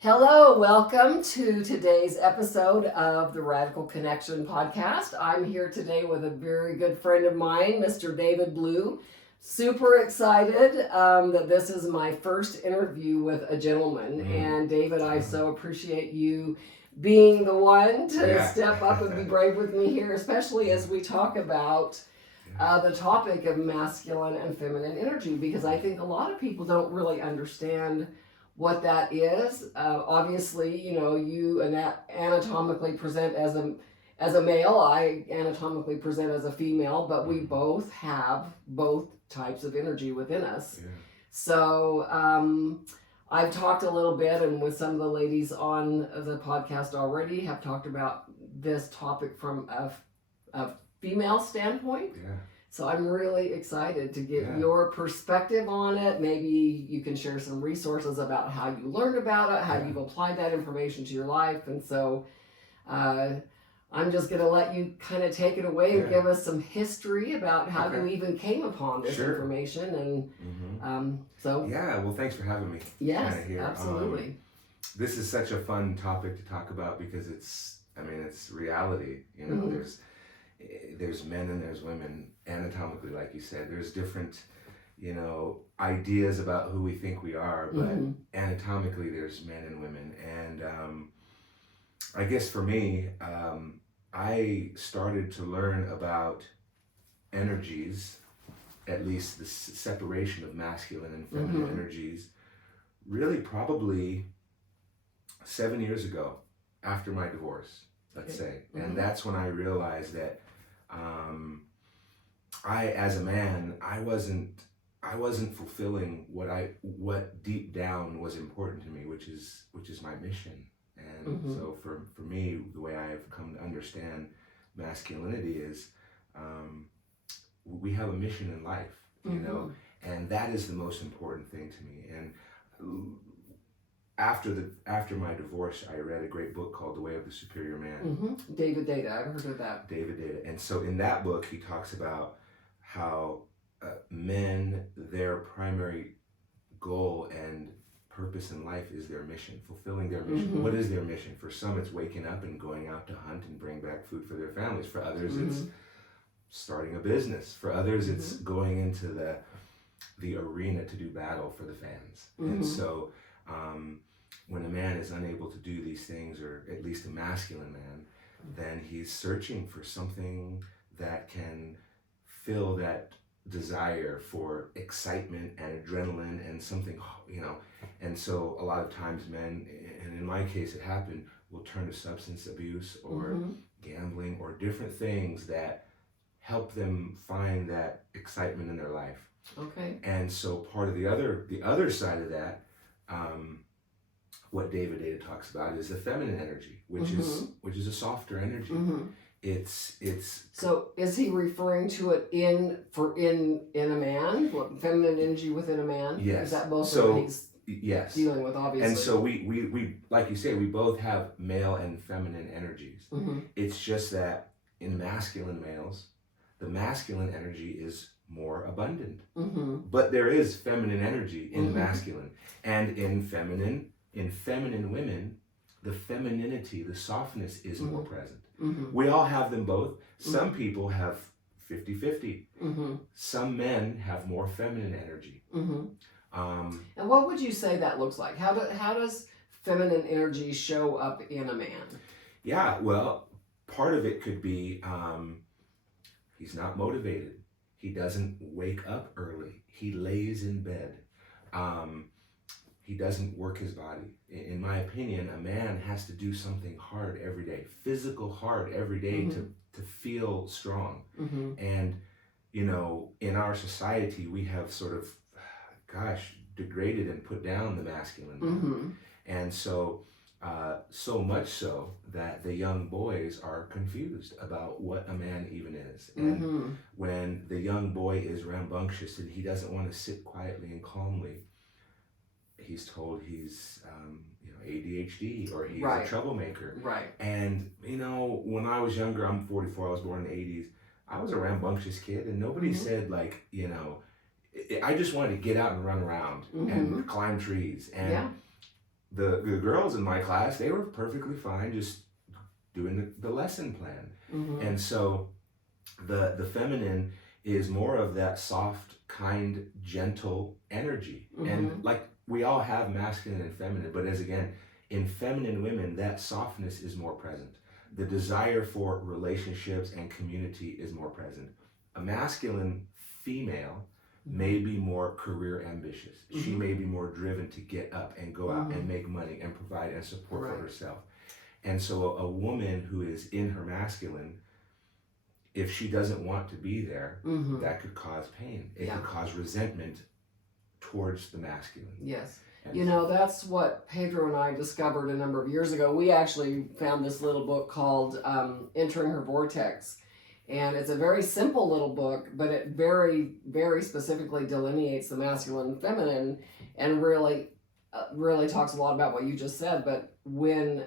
Hello, welcome to today's episode of the Radical Connection podcast. I'm here today with a very good friend of mine, Mr. David Blue. Super excited that this is my first interview with a gentleman. And David, I so appreciate you being the one to step up and be brave with me here, especially as we talk about the topic of masculine and feminine energy, because I think a lot of people don't really understand what that is. Obviously, you anatomically present as a male. I anatomically present as a female, but we both have both types of energy within us. Yeah. So I've talked a little bit, and with some of the ladies on the podcast already have talked about this topic from a female standpoint. Yeah. So I'm really excited to get your perspective on it. Maybe you can share some resources about how you learned about it, how you've applied that information to your life. And so I'm just going to let you kind of take it away and give us some history about how you even came upon this information. And well, thanks for having me. Yes, absolutely. This is such a fun topic to talk about because it's reality. There's men and there's women anatomically, like you said. There's different, ideas about who we think we are, but anatomically there's men and women. And I guess for me, I started to learn about energies, at least the separation of masculine and feminine energies, really probably 7 years ago after my divorce, let's say. And that's when I realized that I, as a man, I wasn't fulfilling what deep down was important to me, which is my mission. And so for me, the way I've come to understand masculinity is we have a mission in life, and that is the most important thing to me. And after my divorce, I read a great book called The Way of the Superior Man. David Data, I've heard of that. David Data. And so in that book, he talks about how men, their primary goal and purpose in life is their mission, fulfilling their mission. What is their mission? For some, it's waking up and going out to hunt and bring back food for their families. For others, it's starting a business. For others, it's going into the arena to do battle for the fans. And so when a man is unable to do these things, or at least a masculine man, then he's searching for something that can fill that desire for excitement and adrenaline and something, And so a lot of times men, and in my case it happened, will turn to substance abuse or gambling or different things that help them find that excitement in their life. Okay. And so part of the other side of that, what David Data talks about is the feminine energy, which is a softer energy. It's So is he referring to it in a man? What, feminine energy within a man? Yes. Is that both what he's dealing with, obviously? And so we like you say, we both have male and feminine energies. It's just that in masculine males, the masculine energy is more abundant. But there is feminine energy in the masculine. And in feminine women, the femininity, the softness is more present. We all have them both. Some people have 50-50. Some men have more feminine energy. And what would you say that looks like? How does feminine energy show up in a man? Yeah, well, part of it could be he's not motivated. He doesn't wake up early. He lays in bed. He doesn't work his body. In my opinion, a man has to do something hard every day, physical hard every day to feel strong. And, in our society, we have sort of, degraded and put down the masculine man. And so, so much so that the young boys are confused about what a man even is. And when the young boy is rambunctious and he doesn't want to sit quietly and calmly, he's told he's ADHD or he's a troublemaker. Right. And when I was younger, I'm 44, I was born in the 80s, I was a rambunctious kid, and nobody said I just wanted to get out and run around and climb trees. And the girls in my class, they were perfectly fine just doing the lesson plan. And so the feminine is more of that soft, kind, gentle energy. And like we all have masculine and feminine, but as again, in feminine women, that softness is more present. The desire for relationships and community is more present. A masculine female may be more career ambitious. She may be more driven to get up and go out and make money and provide and support for herself. And so a woman who is in her masculine, if she doesn't want to be there, that could cause pain. It could cause resentment towards the masculine. Yes. You know, that's what Pedro and I discovered a number of years ago. We actually found this little book called Entering Her Vortex. And it's a very simple little book, but it very, very specifically delineates the masculine and feminine, and really talks a lot about what you just said. But when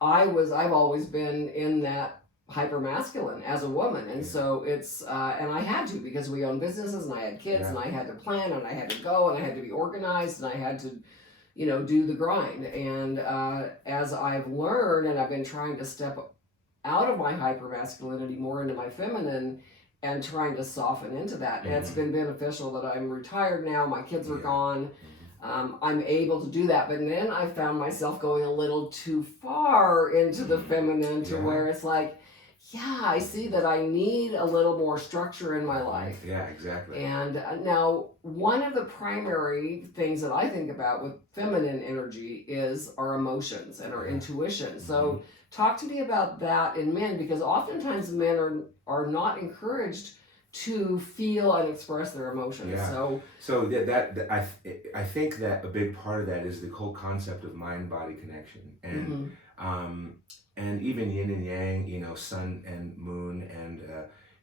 I've always been in that hyper masculine as a woman, and so it's and I had to, because we own businesses and I had kids and I had to plan and I had to go and I had to be organized and I had to, you know, do the grind. And as I've learned, and I've been trying to step out of my hyper masculinity more into my feminine and trying to soften into that, and it's been beneficial that I'm retired now, my kids are gone. I'm able to do that, but then I found myself going a little too far into the feminine to where it's like, yeah, I see that I need a little more structure in my life. Yeah, exactly. And now, one of the primary things that I think about with feminine energy is our emotions and our intuition. So talk to me about that in men, because oftentimes men are not encouraged to feel and express their emotions. Yeah. So that I think that a big part of that is the whole concept of mind-body connection, and even yin and yang, you know, sun and moon and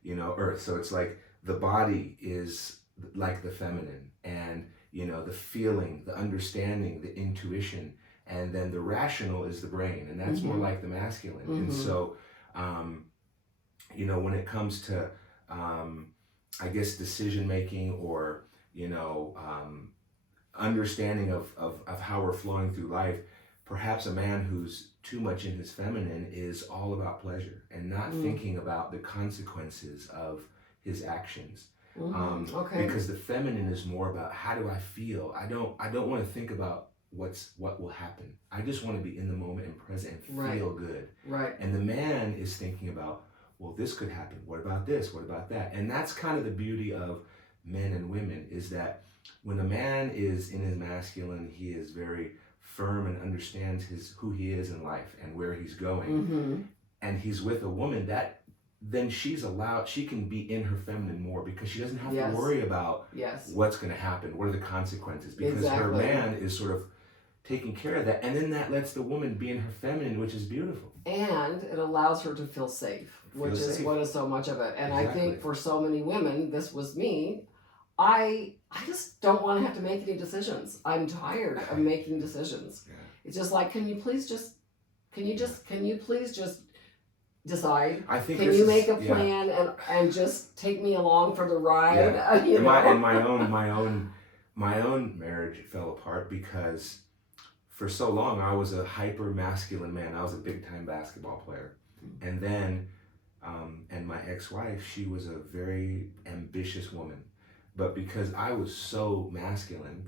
you know, earth. So it's like the body is like the feminine, and you know, the feeling, the understanding, the intuition, and then the rational is the brain, and that's more like the masculine. And so you know, when it comes to I guess decision making, or you know, understanding of how we're flowing through life, perhaps a man who's too much in his feminine is all about pleasure and not thinking about the consequences of his actions. Because the feminine is more about, how do I feel? I don't want to think about what will happen. I just want to be in the moment and present and feel good. Right. And the man is thinking about, well, this could happen. What about this? What about that? And that's kind of the beauty of men and women, is that when a man is in his masculine, he is very firm and understands who he is in life and where he's going. And he's with a woman, that then she can be in her feminine more, because she doesn't have to worry about what's going to happen, what are the consequences, because her man is sort of taking care of that. And then that lets the woman be in her feminine, which is beautiful. And it allows her to feel safe, which is what is so much of it. And I think for so many women, this was me, I just don't want to have to make any decisions. I'm tired of making decisions. It's just like, can you please just decide? I think can you make a plan and just take me along for the ride? My own marriage fell apart because for so long I was a hyper masculine man. I was a big time basketball player, and then and my ex-wife, she was a very ambitious woman. But because I was so masculine,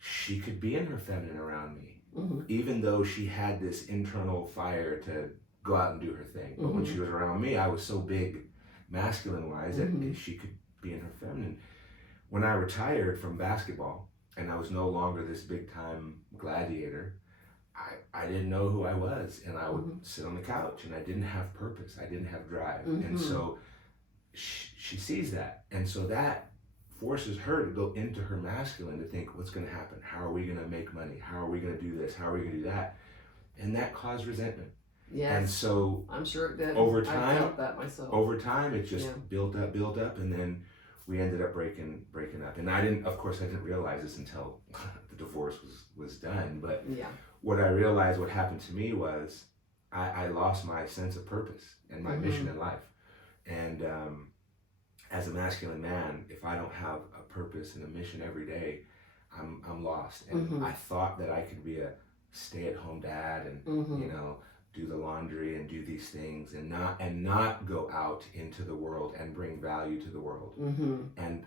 she could be in her feminine around me, even though she had this internal fire to go out and do her thing. But when she was around me, I was so big, masculine-wise, that she could be in her feminine. When I retired from basketball, and I was no longer this big-time gladiator, I didn't know who I was, and I would sit on the couch, and I didn't have purpose. I didn't have drive. And so she sees that, and so that forces her to go into her masculine, to think, what's going to happen? How are we going to make money? How are we going to do this? How are we going to do that? And that caused resentment. Yes. And so I'm sure it did. Over time, I felt that myself. Over time, it just built up, and then we ended up breaking up. And I didn't realize this until the divorce was done. But what I realized, what happened to me was I lost my sense of purpose and my mission in life. And as a masculine man, if I don't have a purpose and a mission every day, I'm lost. And I thought that I could be a stay-at-home dad and Mm-hmm. do the laundry and do these things and not go out into the world and bring value to the world. Mm-hmm. And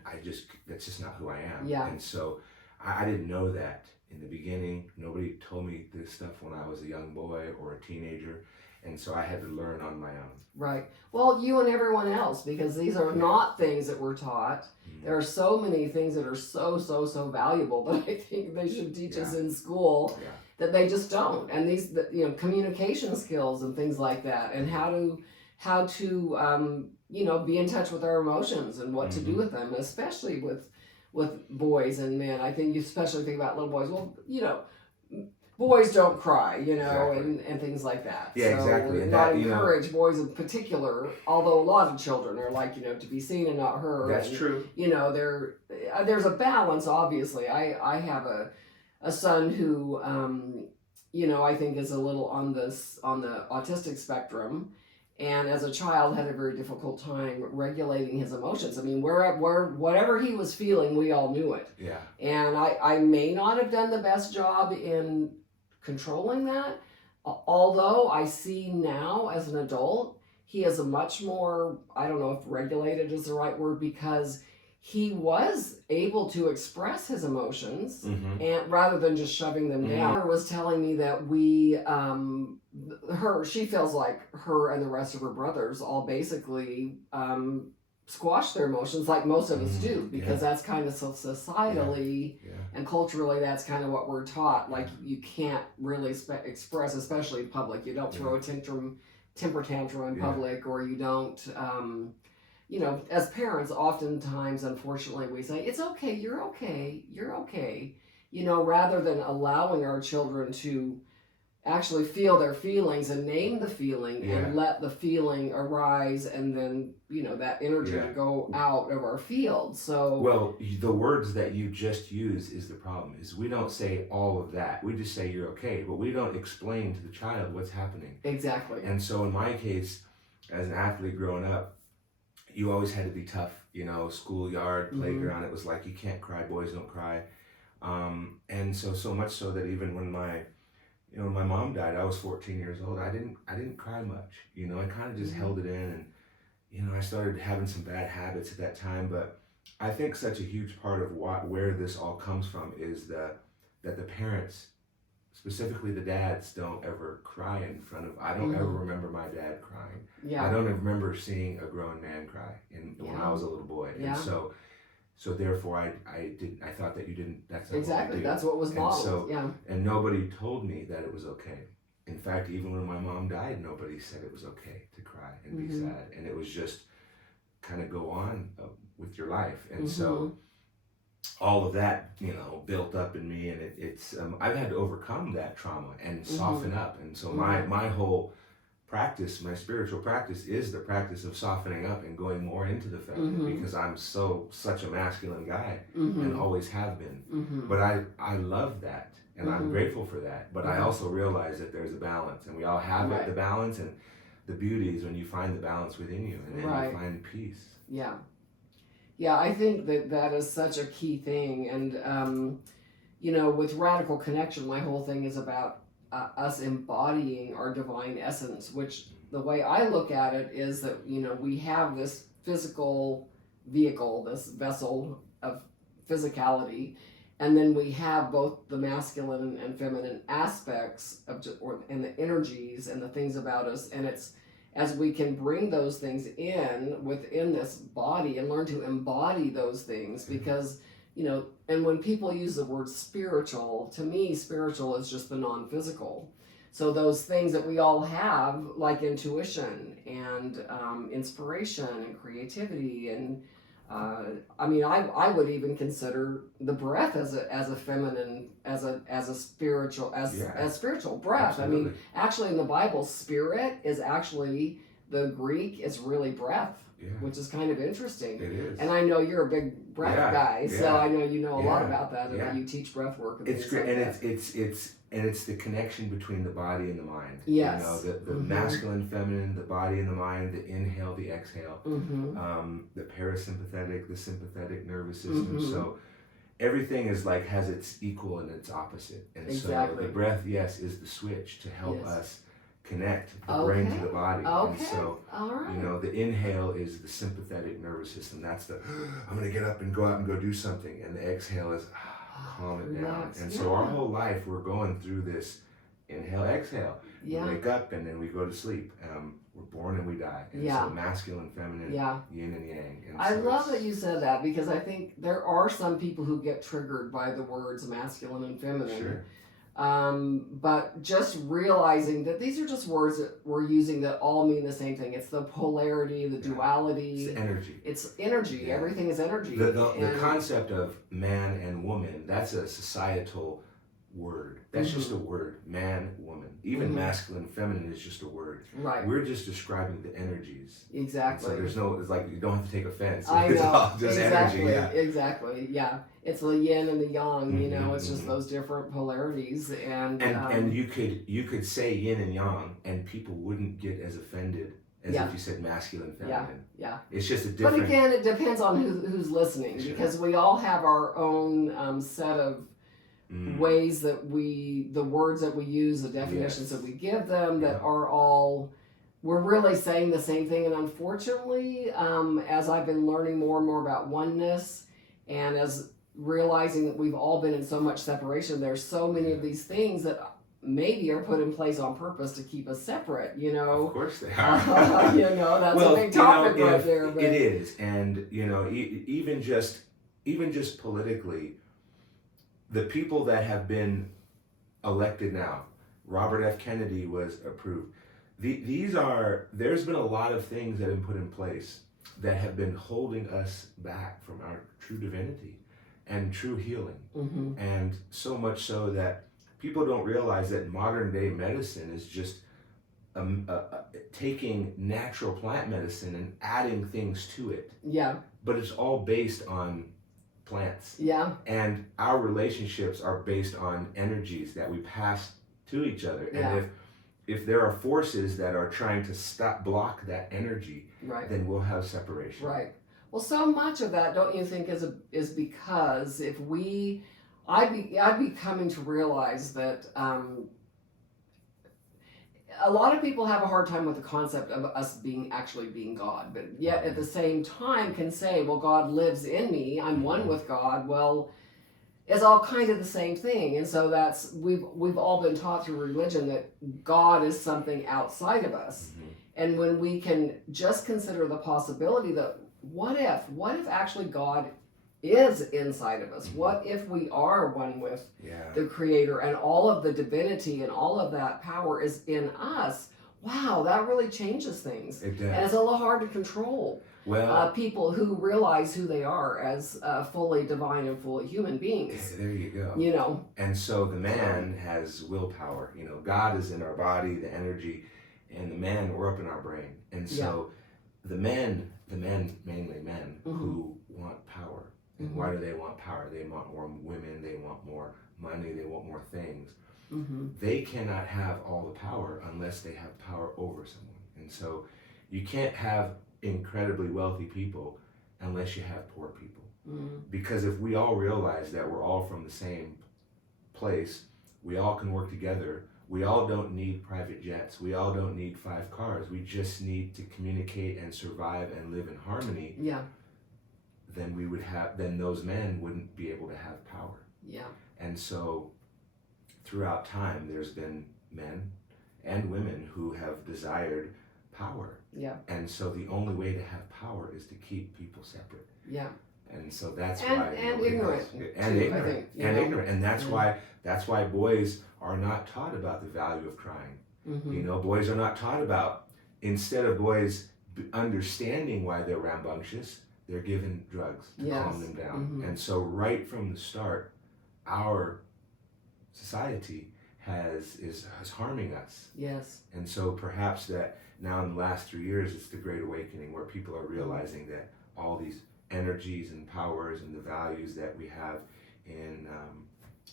that's just not who I am. Yeah. And so I didn't know that in the beginning. Nobody told me this stuff when I was a young boy or a teenager. And so I had to learn on my own. Right. Well, you and everyone else, because these are not things that we're taught. Mm-hmm. There are so many things that are so valuable that I think they should teach us in school that they just don't. And these, communication skills and things like that, and how to be in touch with our emotions and what to do with them, especially with boys and men. I think you especially think about little boys. Well, boys don't cry, and things like that. Yeah, so exactly. And not encourage boys in particular, although a lot of children are like, to be seen and not heard. That's true. There's a balance, obviously. I have a son who, I think is a little on the autistic spectrum. And as a child had a very difficult time regulating his emotions. I mean, whatever he was feeling, we all knew it. Yeah. And I may not have done the best job in controlling that, although I see now as an adult, he is a much more, I don't know if regulated is the right word, because he was able to express his emotions, and rather than just shoving them down. Her was telling me that she feels like her and the rest of her brothers all basically squash their emotions like most of us do, because that's kind of societally and culturally, that's kind of what we're taught. Like you can't really express, especially in public. You don't throw a temper tantrum in public, or you don't, as parents, oftentimes, unfortunately, we say, it's okay, you're okay, rather than allowing our children to actually feel their feelings and name the feeling and let the feeling arise, and then that energy to go out of our field. So well, the words that you just use is the problem. Is we don't say all of that. We just say you're okay, but we don't explain to the child what's happening. Exactly. And so in my case, as an athlete growing up, you always had to be tough. Schoolyard, playground. It was like, you can't cry, boys don't cry. And so much so that even when my mom died, I was 14 years old. I didn't cry much. I kind of just held it in, and I started having some bad habits at that time. But I think such a huge part of where this all comes from is that the parents, specifically the dads, don't ever cry in front of. I don't ever remember my dad crying. Yeah. I don't remember seeing a grown man cry when I was a little boy. And so therefore I thought that you didn't. That's not exactly. What we do. That's what was modeled. And nobody told me that it was okay. In fact, even when my mom died, nobody said it was okay to cry and be sad, and it was just kind of go on with your life. And so all of that, built up in me, and it's I've had to overcome that trauma and soften up. And so my whole practice, my spiritual practice, is the practice of softening up and going more into the feminine, because I'm such a masculine guy and always have been. But I love that, and I'm grateful for that. But I also realize that there's a balance, and we all have the balance, and the beauty is when you find the balance within you, and then you find peace. Yeah, I think that is such a key thing. And with Radical Connection, my whole thing is about us embodying our divine essence, which the way I look at it is that, we have this physical vehicle, this vessel of physicality, and then we have both the masculine and feminine aspects and the energies and the things about us. And it's as we can bring those things within this body and learn to embody those things, because and when people use the word spiritual, to me, spiritual is just the non-physical. So those things that we all have, like intuition and inspiration and creativity, and I would even consider the breath as a feminine, as a spiritual, as spiritual breath. Absolutely. I mean, actually in the Bible, spirit is actually, the Greek is really breath. Which is kind of interesting. It is. And I know you're a big breath guy, so I know you know a lot about that, and that you teach breath work. And it's great, and it's the connection between the body and the mind. Yes. The masculine, feminine, the body and the mind, the inhale, the exhale, the parasympathetic, the sympathetic nervous system. So everything is like has its equal and its opposite. And Exactly. so the breath, yes, is the switch to help Yes. us connect the brain to the body. Okay. And so, All right. you know, the inhale is the sympathetic nervous system. That's the, I'm going to get up and go out and go do something. And the exhale is, calm it down. Relax. And Yeah. so our whole life, we're going through this inhale, exhale. Yeah. We wake up and then we go to sleep. We're born and we die. And Yeah. so masculine, feminine, Yeah. yin and yang. And I so love it's- that you said that, because I think there are some people who get triggered by the words masculine and feminine. Sure. But just realizing that these are just words that we're using that all mean the same thing. It's the polarity, the Yeah. duality. It's energy. It's energy. Yeah. Everything is energy. The And- concept of man and woman, that's a societal word. That's just a word. Man, woman. Even Mhm. masculine, feminine is just a word. Right. We're just describing the energies. Exactly. So there's no, it's like you don't have to take offense. I It's know. all just exactly. energy. Yeah. Exactly. Yeah. It's the yin and the yang. You know, Mhm, it's just mhm. those different polarities. And And you could say yin and yang, and people wouldn't get as offended as Yeah. if you said masculine, feminine. yeah. It's just a But different. again, it depends on who's listening, Sure. because we all have our own set of ways that the words that we use, the definitions Yes. that we give them, that Yeah. are all, we're really saying the same thing. And unfortunately, as I've been learning more and more about oneness, and as realizing that we've all been in so much separation, there's so many of these things that maybe are put in place on purpose to keep us separate, you know. Of course they You are. know, that's a big topic right there. But It is, and you know, even just politically, the people that have been elected now, Robert F. Kennedy was approved. There's been a lot of things that have been put in place that have been holding us back from our true divinity and true healing. Mhm. And so much so that people don't realize that modern day medicine is just taking natural plant medicine and adding things to it. Yeah, But it's all based on plants. yeah, And our relationships are based on energies that we pass to each other. Yeah. And if there are forces that are trying to block that energy, right. then we'll have separation. Right. Well, so much of that, don't you think, is because if I'd be coming to realize that a lot of people have a hard time with the concept of us actually being God, but yet at the same time can say, well, God lives in me, I'm one with God. Well, it's all kind of the same thing. And so that's, we've all been taught through religion that God is something outside of us. Mhm. And when we can just consider the possibility that what if actually God is inside of us? What if we are one with Yeah. the Creator, and all of the divinity and all of that power is in us? Wow, that really changes things. It And does. it's a little hard to control Well, people who realize who they are as fully divine and fully human beings. there you go. You know, And so the man has willpower. You know, God is in our body, the energy, and the man, we're up in our brain. And so the men, mainly men, Mhm. who want power. And why do they want power? They want more women, they want more money, they want more things. hmm They cannot have all the power unless they have power over someone. And so you can't have incredibly wealthy people unless you have poor people. hmm Because if we all realize that we're all from the same place, we all can work together. We all don't need private jets. We all don't need 5 cars. We just need to communicate and survive and live in harmony. yeah, Then those men wouldn't be able to have power. yeah, And so throughout time, there's been men and women who have desired power. yeah, And so the only way to have power is to keep people separate. yeah. And so that's And- why and nobody ignorant, knows. too, and I ignorant think, you and know? ignorant, and that's Yeah. why boys are not taught about the value of crying. hmm You know, boys are not taught about, instead of boys understanding why they're rambunctious, they're given drugs to Yes. calm them down. Mhm. And so right from the start, our society is harming us. Yes. And so perhaps that now in the last 3 years, it's the Great Awakening, where people are realizing that all these energies and powers and the values that we have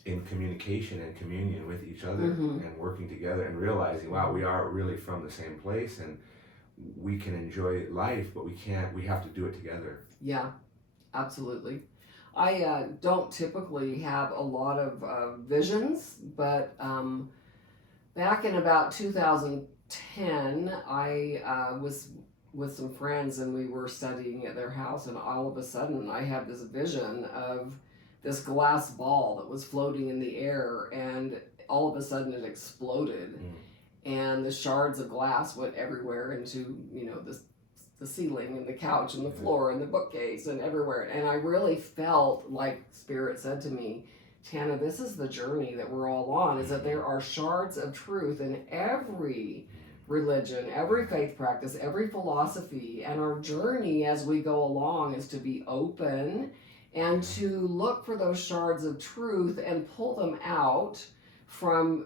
in communication and communion with each other Mhm. and working together and realizing, wow, we are really from the same place and we can enjoy life, but we have to do it together. Yeah, absolutely. I don't typically have a lot of visions, but back in about 2010, I was with some friends and we were studying at their house, and all of a sudden I had this vision of this glass ball that was floating in the air, and all of a sudden it exploded. And the shards of glass went everywhere into, the ceiling and the couch and the floor and the bookcase and everywhere. And I really felt like Spirit said to me, Tana, this is the journey that we're all on, is that there are shards of truth in every religion, every faith practice, every philosophy. And our journey as we go along is to be open and to look for those shards of truth and pull them out from,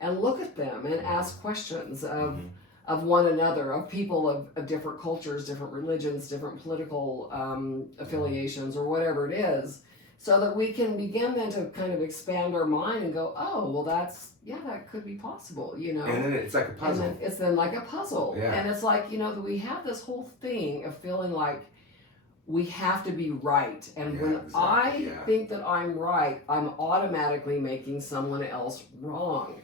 and look at them and ask questions of one another, of people of different cultures, different religions, different political affiliations, or whatever it is, so that we can begin then to kind of expand our mind and go, oh, well, that could be possible, And then it's like a puzzle. And then it's then like a puzzle. Yeah. And it's like, that we have this whole thing of feeling like we have to be right. And when I think that I'm right, I'm automatically making someone else wrong.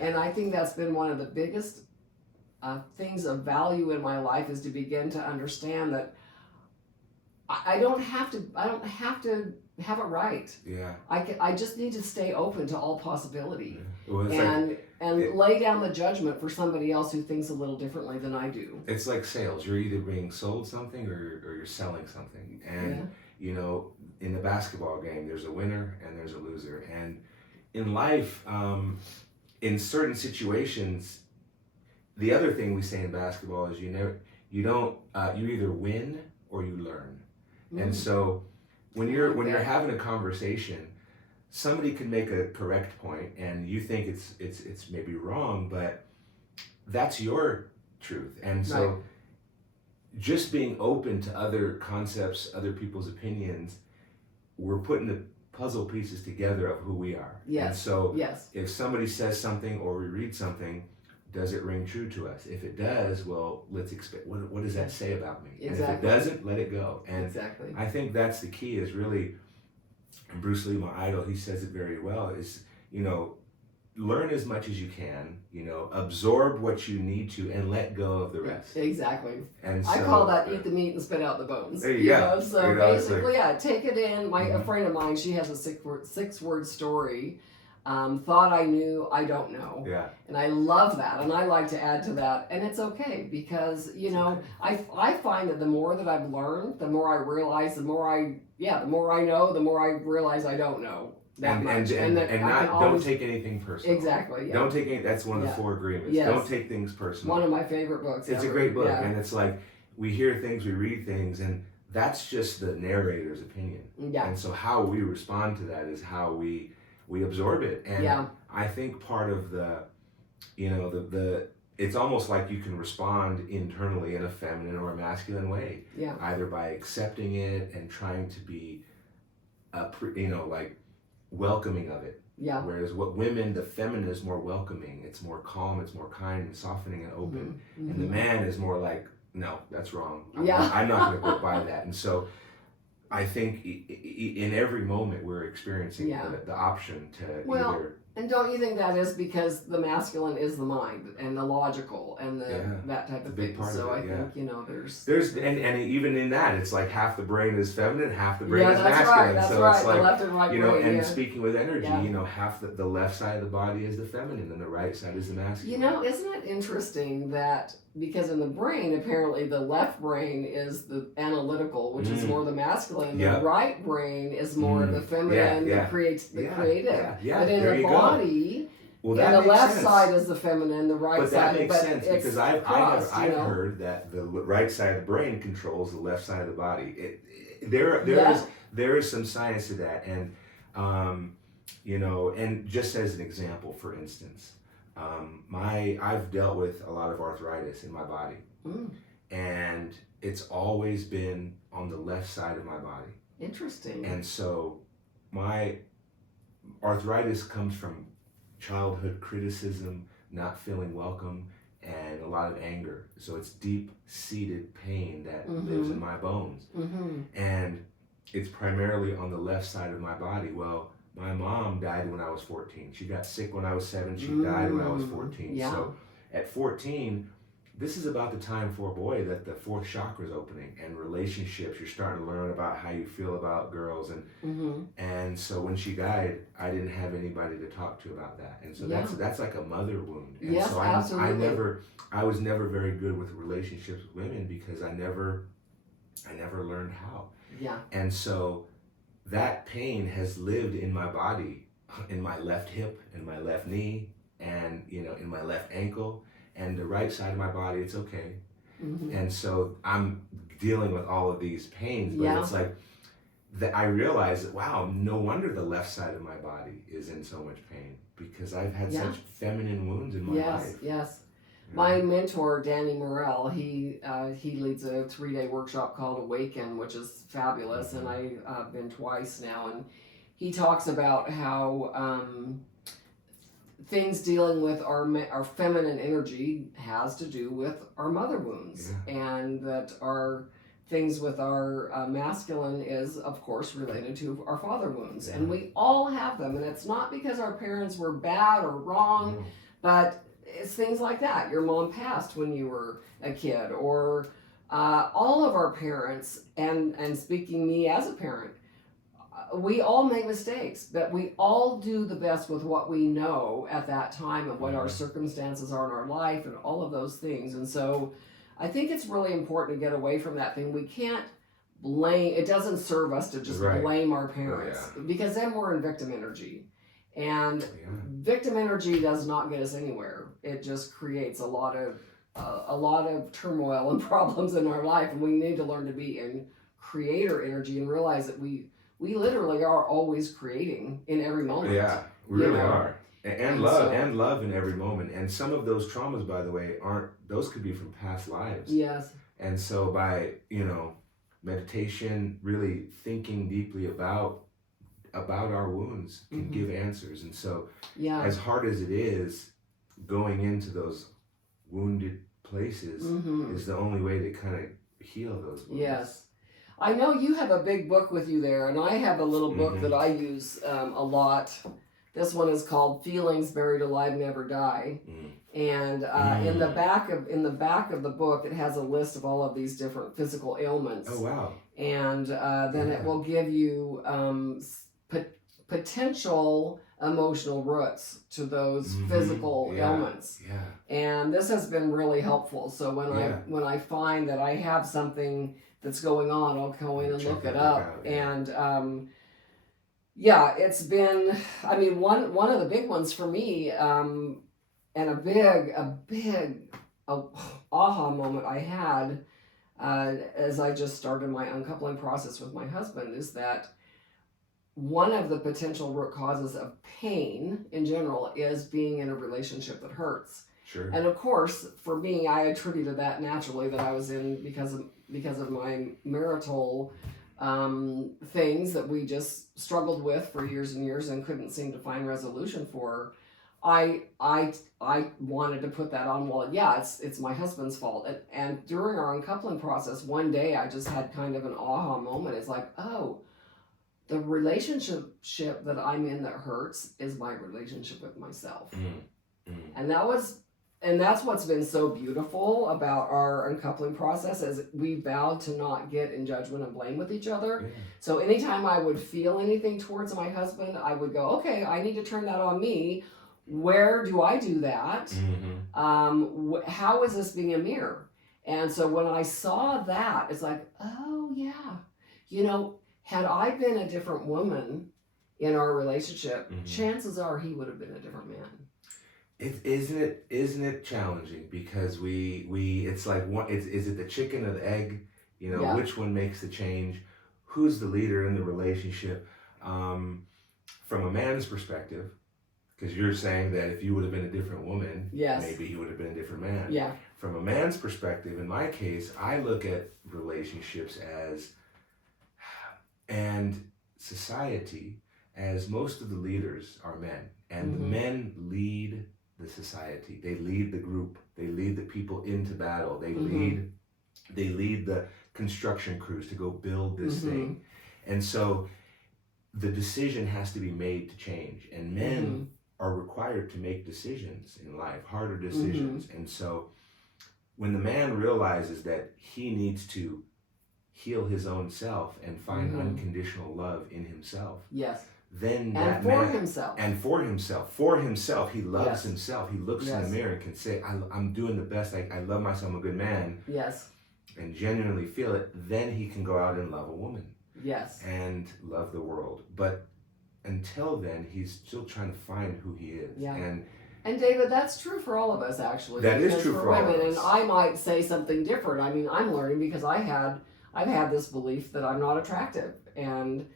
And I think that's been one of the biggest things of value in my life, is to begin to understand that I don't have to have it right. Yeah. I just need to stay open to all possibility. Well, and lay down the judgment for somebody else who thinks a little differently than I do. It's like sales. You're either being sold something or you're selling something. And in the basketball game, there's a winner and there's a loser. And in life, in certain situations, the other thing we say in basketball is you either win or you learn. And so when you're having a conversation, somebody can make a correct point and you think it's maybe wrong, but that's your truth. And so just being open to other concepts, other people's opinions, we're putting the puzzle pieces together of who we are. Yes. And so if somebody says something or we read something, does it ring true to us? If it does, well, let's expect, what does that say about me? Exactly. And if it doesn't, let it go. And I think that's the key, is really, and Bruce Lee, my idol, he says it very well, is, learn as much as you can, absorb what you need to, and let go of the rest. Exactly. And so, I call that eat the meat and spit out the bones. There you go. So basically, take it in. A friend of mine, she has a six-word story. Thought I knew, I don't know. Yeah. And I love that, and I like to add to that. And it's okay, because I find that the more that I've learned, the more I realize, the more I know, the more I realize I don't know that much. Don't take anything personal. Exactly. Yeah. Don't take any. That's one of the 4 agreements. Yes. Don't take things personal. One of my favorite books. It's ever. a great book, yeah. and it's like we hear things, we read things, and that's just the narrator's opinion. Yeah. And so how we respond to that is how we absorb it. And I think part of the it's almost like you can respond internally in a feminine or a masculine way. Yeah. Either by accepting it and trying to be, welcoming of it. Yeah. Whereas women, the feminine is more welcoming. It's more calm. It's more kind and softening and open. Mm-hmm. And the man is more like, no, that's wrong. I'm not going to go by that. And so I think in every moment we're experiencing the option to either. And don't you think that is because the masculine is the mind and the logical and that type of thing? So I think there's and even in that, it's like half the brain is feminine, half the brain is masculine. Right, that's so right. it's like, the left and right brain. And speaking with energy, half the left side of the body is the feminine and the right side is the masculine. Isn't it interesting that because in the brain, apparently the left brain is the analytical, which is more the masculine. The right brain is more the feminine, the creative. Yeah. But in the body, the left side is the feminine, the right but side. That makes sense because I've heard that the right side of the brain controls the left side of the body. There is some science to that, and and just as an example, for instance. I've dealt with a lot of arthritis in my body, and it's always been on the left side of my body. Interesting. And so my arthritis comes from childhood criticism, not feeling welcome, and a lot of anger. So it's deep-seated pain that lives in my bones. And it's primarily on the left side of my body. Well, my mom died when I was 14. She got sick when I was 7. She died when I was 14. Yeah. So at 14, this is about the time for a boy that the fourth chakra is opening, and relationships, you're starting to learn about how you feel about girls. And so when she died, I didn't have anybody to talk to about that. And so that's like a mother wound. And Yes, so absolutely. I was never very good with relationships with women because I never learned how. Yeah. And so that pain has lived in my body, in my left hip, in my left knee, and in my left ankle, and the right side of my body. It's okay. And so I'm dealing with all of these pains, but it's like that I realize that, wow, no wonder the left side of my body is in so much pain, because I've had such feminine wounds in my life. Yes. My mentor, Danny Morrell, he leads a 3-day workshop called Awaken, which is fabulous, and I've been twice now, and he talks about how things dealing with our feminine energy has to do with our mother wounds, and that our things with our masculine is, of course, related to our father wounds, and we all have them, and it's not because our parents were bad or wrong, but it's things like that. Your mom passed when you were a kid, or all of our parents, and speaking me as a parent, we all make mistakes, but we all do the best with what we know at that time and what our circumstances are in our life and all of those things. And so I think it's really important to get away from that thing. We can't blame, it doesn't serve us to just blame our parents, because then we're in victim energy. And victim energy does not get us anywhere. It just creates a lot of turmoil and problems in our life, and we need to learn to be in creator energy and realize that we literally are always creating in every moment. Yeah, we really are. And love in every moment. And some of those traumas, by the way, those could be from past lives. Yes. And so by, meditation, really thinking deeply about our wounds can give answers. And so as hard as it is, going into those wounded places is the only way to kind of heal those wounds. Yes. I know you have a big book with you there, and I have a little book that I use a lot. This one is called "Feelings Buried Alive Never Die," and in the back of the book, it has a list of all of these different physical ailments. Oh wow! And then it will give you potential emotional roots to those physical ailments. Yeah. And this has been really helpful. So when I find that I have something that's going on, I'll go in and look it up. And it's been, I mean, one of the big ones for me, and a big aha moment I had as I just started my uncoupling process with my husband, is that one of the potential root causes of pain in general is being in a relationship that hurts. Sure. And of course, for me, I attributed that naturally that I was in because of my marital things that we just struggled with for years and years and couldn't seem to find resolution for. I wanted to put that on, well, yeah, it's my husband's fault. And during our uncoupling process, one day I just had kind of an aha moment. It's like, oh, the relationship that I'm in that hurts is my relationship with myself. And that's what's been so beautiful about our uncoupling process, is we vowed to not get in judgment and blame with each other. Yeah. So anytime I would feel anything towards my husband, I would go, okay, I need to turn that on me. Where do I do that? How is this being a mirror? And so when I saw that, it's like, oh yeah, had I been a different woman in our relationship, chances are he would have been a different man. Isn't it challenging, because it's like, is it the chicken or the egg? Which one makes the change? Who's the leader in the relationship? From a man's perspective, because you're saying that if you would have been a different woman, maybe he would have been a different man. Yeah. From a man's perspective, in my case, I look at relationships and society as most of the leaders are men, and the men lead the society. They lead the group. They lead the people into battle. They lead the construction crews to go build this thing. And so the decision has to be made to change. And men are required to make decisions in life, harder decisions. And so when the man realizes that he needs to heal his own self and find unconditional love in himself. Yes. Then and that for man, himself. And for himself, he loves himself. He looks in Yes. the mirror and can say, I'm doing the best. I love myself. I'm a good man. Yes. And genuinely feel it. Then he can go out and love a woman. Yes. And love the world. But until then, he's still trying to find who he is. Yeah. And David, that's true for all of us, actually. That is true for all women, of us. And I might say something different. I mean, I'm learning because I've had this belief that I'm not attractive, and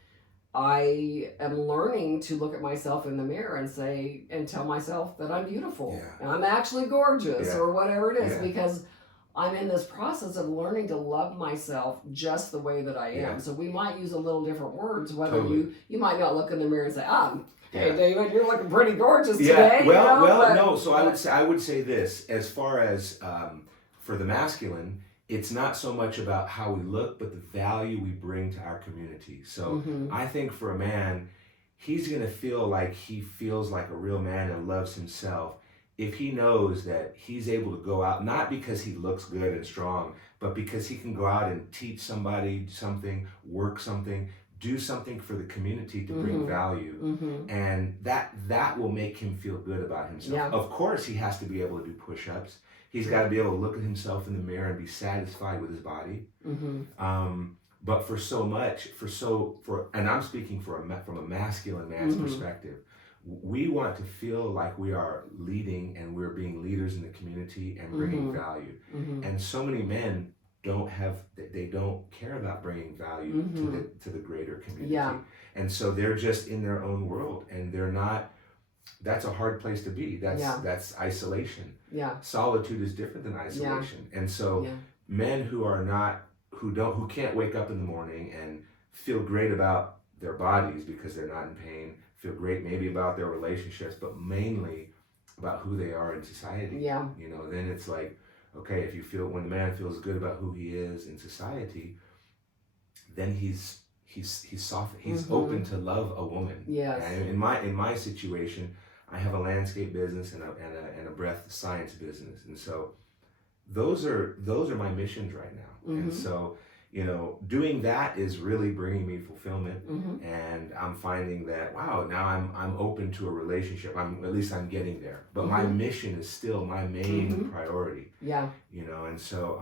I am learning to look at myself in the mirror and tell myself that I'm beautiful, and I'm actually gorgeous, or whatever it is, because I'm in this process of learning to love myself just the way that I am. So we might use a little different words. Whether you might not look in the mirror and say, "Hey, David, you're looking pretty gorgeous today." No. So I would say this, as far as for the masculine, it's not so much about how we look, but the value we bring to our community. So I think for a man, he's gonna feel like he feels like a real man and loves himself if he knows that he's able to go out, not because he looks good and strong, but because he can go out and teach somebody something, work something, do something for the community to bring value. And that will make him feel good about himself. Of course, he has to be able to do push-ups. He's got to be able to look at himself in the mirror and be satisfied with his body. But and I'm speaking from a masculine man's perspective, we want to feel like we are leading and we're being leaders in the community and bringing value. And so many men don't care about bringing value to the greater community. And so they're just in their own world, and they're not. That's a hard place to be. That's isolation. Solitude is different than isolation. And so men who can't wake up in the morning and feel great about their bodies because they're not in pain, feel great maybe about their relationships, but mainly about who they are in society. Then it's like, okay, when the man feels good about who he is in society, then he's soft. He's open to love a woman. And in my situation, I have a landscape business and a breath science business, and so those are my missions right now. And so doing that is really bringing me fulfillment, and I'm finding that now I'm open to a relationship. At least I'm getting there. But my mission is still my main priority. And so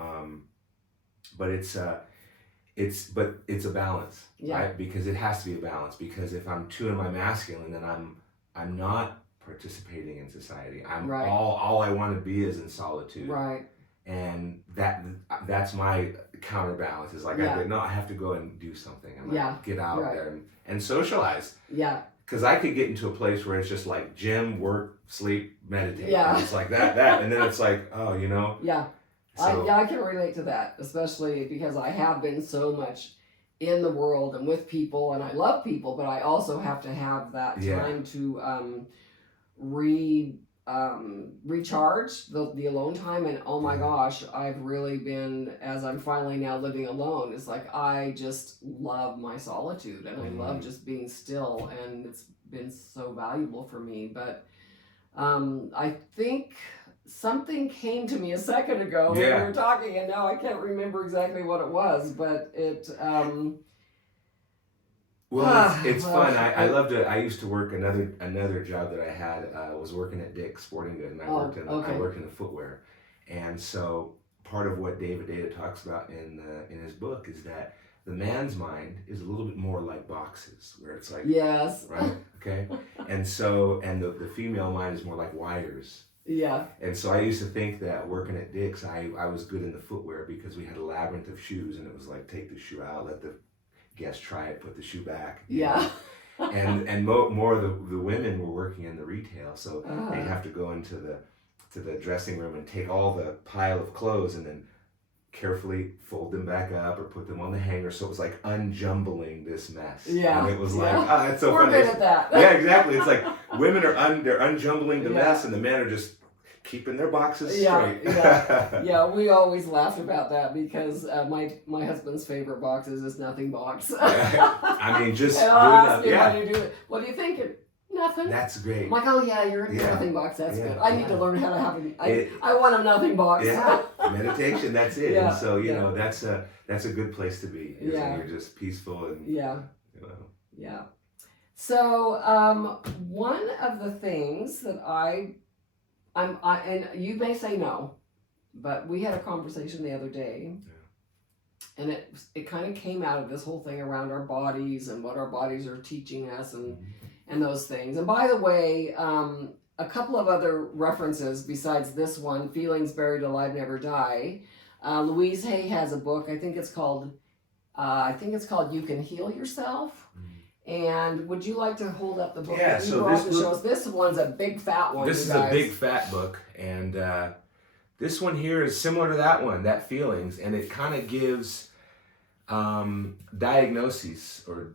but it's a balance, right? Because it has to be a balance. Because if I'm too in my masculine, then I'm not participating in society. All I want to be is in solitude. And that's my counterbalance. Is like I have to go and do something. I'm like, get out there and socialize. Because I could get into a place where it's just like gym, work, sleep, meditate. And it's like that, and then it's like, So, I can relate to that, especially because I have been so much in the world and with people, and I love people, but I also have to have that time to recharge the alone time. And oh my gosh, I've really been, as I'm finally now living alone, it's like I just love my solitude, and I love just being still, and it's been so valuable for me. But I think something came to me a second ago when we were talking, and now I can't remember exactly what it was, but it it's fun. I loved it. I used to work another job that I had was working at Dick's Sporting Goods, and I worked in the footwear. And so part of what David Data talks about in his book is that the man's mind is a little bit more like boxes, where it's like right, okay, and the female mind is more like wires. And so I used to think that working at Dick's, I was good in the footwear because we had a labyrinth of shoes, and it was like, take the shoe out, let the guest try it, put the shoe back. And more of the women were working in the retail, so they'd have to go into the dressing room and take all the pile of clothes and then carefully fold them back up or put them on the hanger. So it was like unjumbling this mess. And it was like, it's so funny. We're good at that. Exactly. It's like women they're unjumbling the mess, and the men are just keeping their boxes Yeah, straight. yeah. We always laughed about that because my husband's favorite box is this nothing box. I mean, just and doing I'll ask that. him, Yeah, how do you do it? What do you think? Nothing. that's great. I'm like, oh yeah, you're in the Yeah. nothing box. That's Yeah, good. I need yeah. to learn how to have I want a nothing box. Yeah, meditation. That's it. Yeah, And so you yeah. know that's a good place to be. Is Yeah. when you're just peaceful and Yeah, you know. yeah. So one of the things that and you may say no, but we had a conversation the other day, and it kind of came out of this whole thing around our bodies and what our bodies are teaching us and those things. And by the way, a couple of other references besides this one, Feelings Buried Alive Never Die. Louise Hay has a book. I think it's called You Can Heal Yourself. And would you like to hold up the book? Yeah, that you so brought this to book- show us? This one's a big fat one. This you is a guys. big fat book, and this one here is similar to that one, that Feelings, and it kind of gives diagnoses or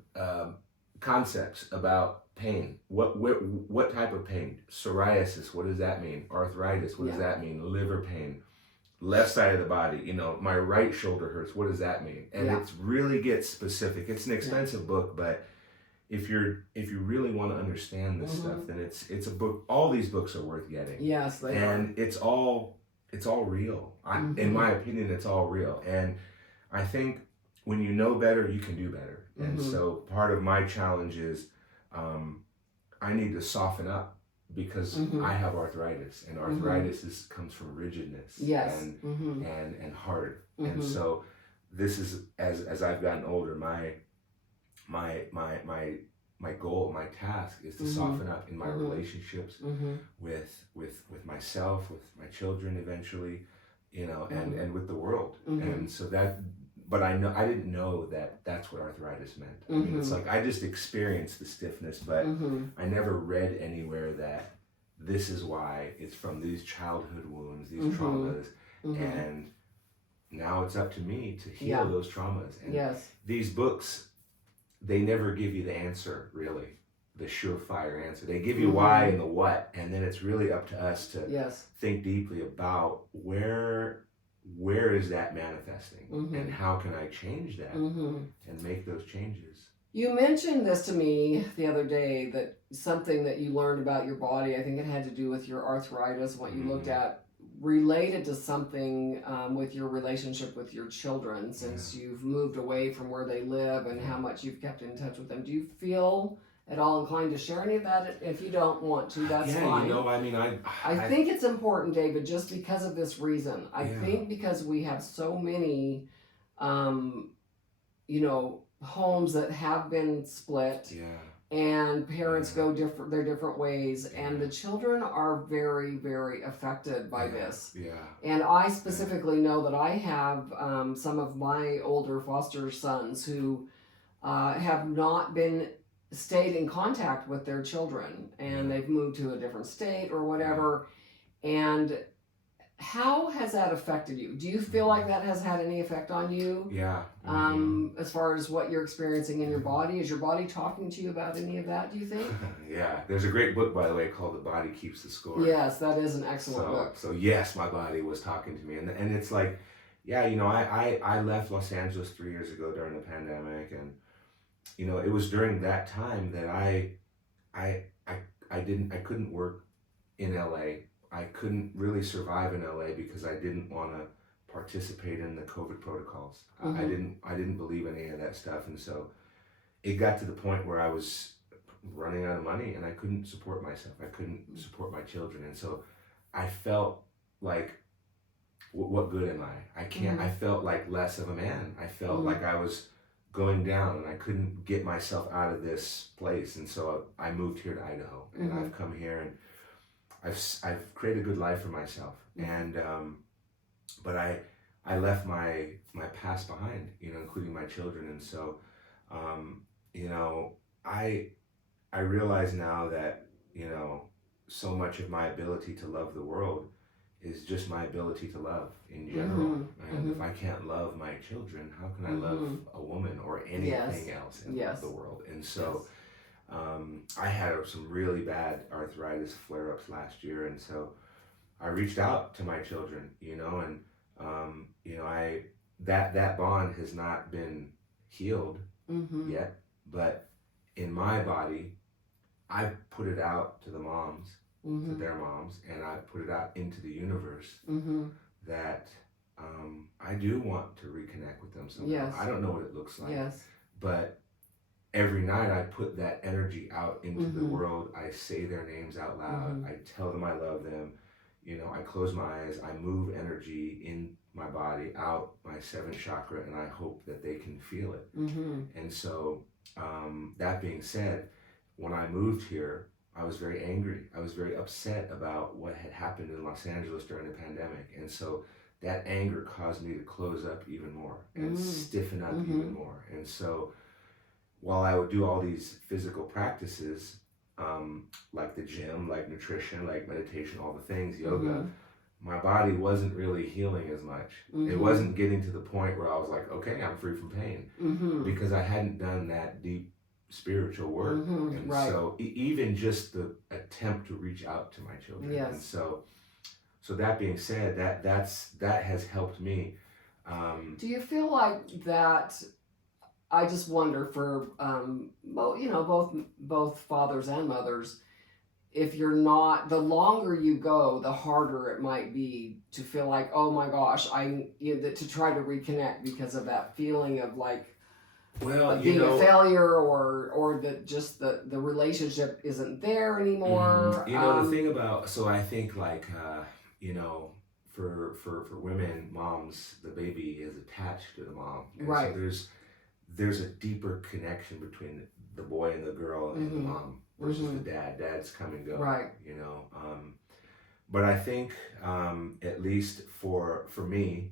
concepts about pain. What type of pain? Psoriasis. What does that mean? Arthritis. What does that mean? Liver pain. Left side of the body. You know, my right shoulder hurts. What does that mean? And it really gets specific. It's an expensive book, but if you really want to understand this stuff, then it's a book. All these books are worth getting. Yes, they and are. it's all real. In my opinion, it's all real. And I think when you know better, you can do better. And so part of my challenge is I need to soften up because I have arthritis, and arthritis comes from rigidness. Yes. And hard. And so this is as I've gotten older, my goal, my task is to soften up in my relationships with myself, with my children eventually, you know, and with the world. And so but I didn't know that that's what arthritis meant. I mean, it's like I just experienced the stiffness, but I never read anywhere that this is why it's from these childhood wounds, these traumas, and now it's up to me to heal those traumas. And these books, they never give you the answer, really, the surefire answer. They give you why and the what, and then it's really up to us to think deeply about where is that manifesting, and how can I change that and make those changes. You mentioned this to me the other day, that something that you learned about your body, I think it had to do with your arthritis, what you looked at, related to something with your relationship with your children, since you've moved away from where they live and how much you've kept in touch with them. Do you feel at all inclined to share any of that? If you don't want to, that's fine. You know, I mean, I think it's important, David, just because of this reason. I think because we have so many, you know, homes that have been split. And parents go their different ways, and the children are very, very affected by this. And I specifically know that I have some of my older foster sons who have not stayed in contact with their children, and they've moved to a different state or whatever. And how has that affected you? Do you feel like that has had any effect on you? As far as what you're experiencing in your body? Is your body talking to you about any of that, do you think? There's a great book, by the way, called The Body Keeps the Score. Yes, that is an excellent book. So yes, my body was talking to me. And it's like, you know, I left Los Angeles 3 years ago during the pandemic, and you know, it was during that time that I couldn't work in LA. I couldn't really survive in LA because I didn't want to participate in the COVID protocols. I didn't believe any of that stuff, and so it got to the point where I was running out of money and I couldn't support myself. I couldn't support my children, and so I felt like, what good am I? I can't. I felt like less of a man. I felt like I was going down, and I couldn't get myself out of this place, and so I moved here to Idaho, and I've come here and I've created a good life for myself, and but I left my past behind, you know, including my children, and so you know, I realize now that, you know, so much of my ability to love the world is just my ability to love in general. And if I can't love my children, how can I love a woman or anything else in the world? And so I had some really bad arthritis flare-ups last year, and so I reached out to my children, and I that bond has not been healed yet, but in my body, I put it out to the moms, to their moms, and I put it out into the universe that I do want to reconnect with them somehow. Yes. I don't know what it looks like, Yes. but every night I put that energy out into the world. I say their names out loud. I tell them I love them. I close my eyes. I move energy in my body out my seventh chakra, and I hope that they can feel it. And so, that being said, when I moved here, I was very angry. I was very upset about what had happened in Los Angeles during the pandemic. And so that anger caused me to close up even more and stiffen up even more. And so while I would do all these physical practices, like the gym, like nutrition, like meditation, all the things, yoga, my body wasn't really healing as much. It wasn't getting to the point where I was like, okay, I'm free from pain, because I hadn't done that deep spiritual work. And so even just the attempt to reach out to my children. And so that being said, that has helped me. Do you feel like that? I just wonder for both fathers and mothers, if you're not, the longer you go, the harder it might be to feel like, oh my gosh, to try to reconnect because of that feeling of like being a failure, or that just the relationship isn't there anymore. The thing about, so I think like for women, moms, the baby is attached to the mom, and so there's a deeper connection between the boy and the girl and the mom versus the dad. Dads come and go, but I think at least for me,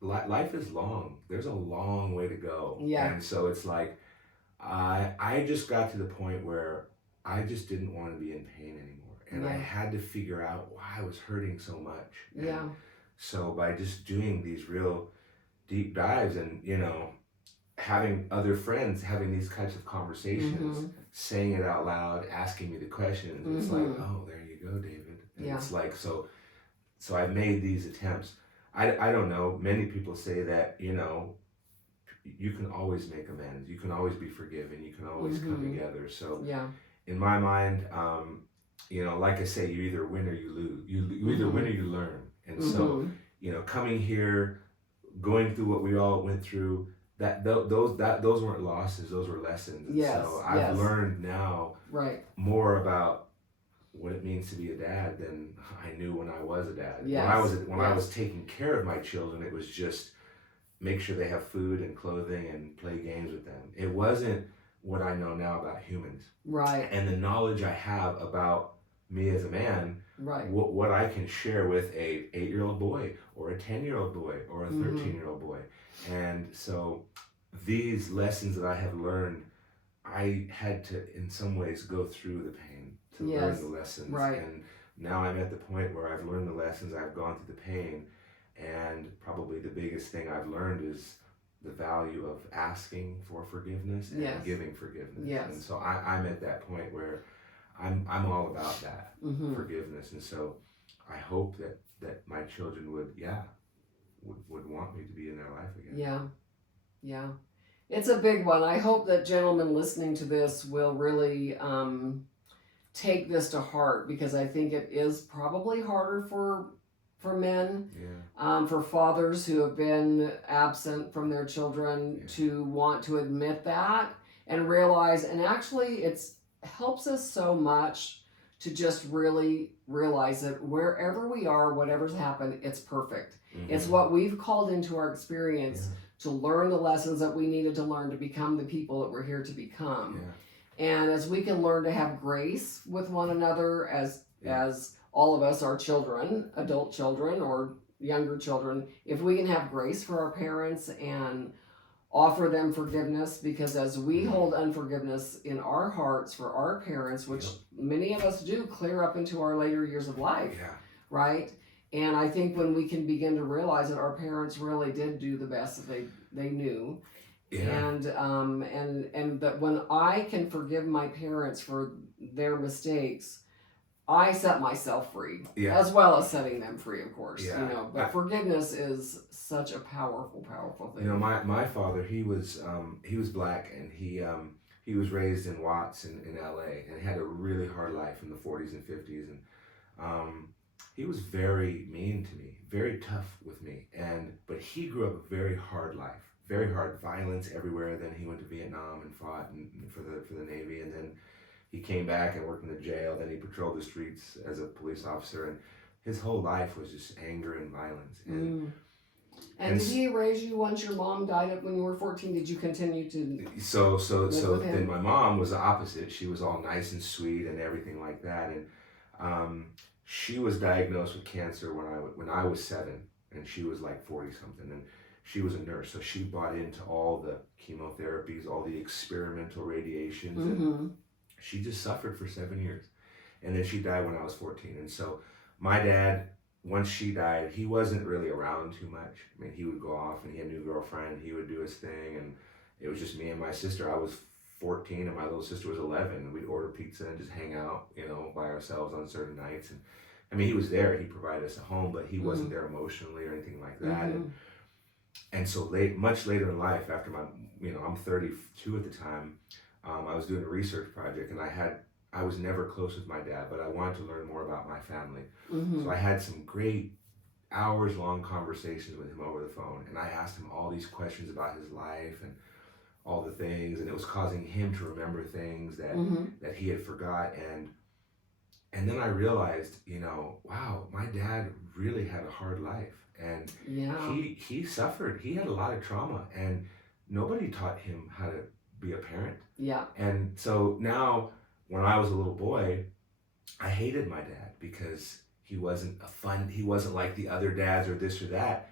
life is long. There's a long way to go. And so it's like I just got to the point where I just didn't want to be in pain anymore, and I had to figure out why I was hurting so much. And so by just doing these real deep dives and having other friends having these types of conversations, saying it out loud, asking me the questions, it's like, oh, there you go, David. And it's like, so I've made these attempts. I don't know, many people say that you can always make amends, you can always be forgiven, you can always come together. So in my mind, like I say, you either win or you lose. You either win or you learn. And so coming here, going through what we all went through, those weren't losses, those were lessons. And so I've learned now more about what it means to be a dad than I knew when I was a dad. When I was taking care of my children, it was just make sure they have food and clothing and play games with them. It wasn't what I know now about humans. And the knowledge I have about me as a man, what I can share with a 8-year-old boy or a 10-year-old boy or a 13-year-old boy. And so these lessons that I have learned, I had to in some ways go through the pain to learn the lessons. And now I'm at the point where I've learned the lessons, I've gone through the pain, and probably the biggest thing I've learned is the value of asking for forgiveness and giving forgiveness. And so I'm at that point where I'm all about that forgiveness. And so I hope that my children would want me to be in their life again. Yeah. It's a big one. I hope that gentlemen listening to this will really take this to heart, because I think it is probably harder for men, for fathers who have been absent from their children to want to admit that and realize, and actually it's helps us so much to just really realize that wherever we are, whatever's happened, it's perfect. It's what we've called into our experience to learn the lessons that we needed to learn to become the people that we're here to become. And as we can learn to have grace with one another, as all of us are children, adult children or younger children, if we can have grace for our parents and offer them forgiveness, because as we hold unforgiveness in our hearts for our parents, which many of us do clear up into our later years of life, right? And I think when we can begin to realize that our parents really did do the best that they knew, and that when I can forgive my parents for their mistakes, I set myself free, Yeah. as well as setting them free, of course. Yeah. You know, but forgiveness is such a powerful, powerful thing. You know, my father, he was black, and he was raised in Watts in L.A. and had a really hard life in the 40s and 50s, and um, he was very mean to me, very tough with me, but he grew up a very hard life, very hard, violence everywhere. Then he went to Vietnam and fought for the Navy, and then he came back and worked in the jail. Then he patrolled the streets as a police officer, and his whole life was just anger and violence. And did he raise you once your mom died when you were 14? Did you continue to? So then my mom was the opposite. She was all nice and sweet and everything like that, and she was diagnosed with cancer when I was 7, and she was like 40 something, and she was a nurse, so she bought into all the chemotherapies, all the experimental radiations, and she just suffered for 7 years, and then she died when I was 14. And so my dad, once she died, he wasn't really around too much. I mean, he would go off and he had a new girlfriend, he would do his thing, and it was just me and my sister. I was 14 and my little sister was 11, and we'd order pizza and just hang out, you know, by ourselves on certain nights. And I mean, he was there, he provided us a home, but he wasn't there emotionally or anything like that. And so much later in life, after I'm 32 at the time, I was doing a research project, and I was never close with my dad, but I wanted to learn more about my family. So I had some great hours-long conversations with him over the phone, and I asked him all these questions about his life and all the things, and it was causing him to remember things that he had forgot. And then I realized, you know, wow, my dad really had a hard life, and he suffered. He had a lot of trauma, and nobody taught him how to be a parent. Yeah. And so now, when I was a little boy, I hated my dad because he wasn't like the other dads or this or that,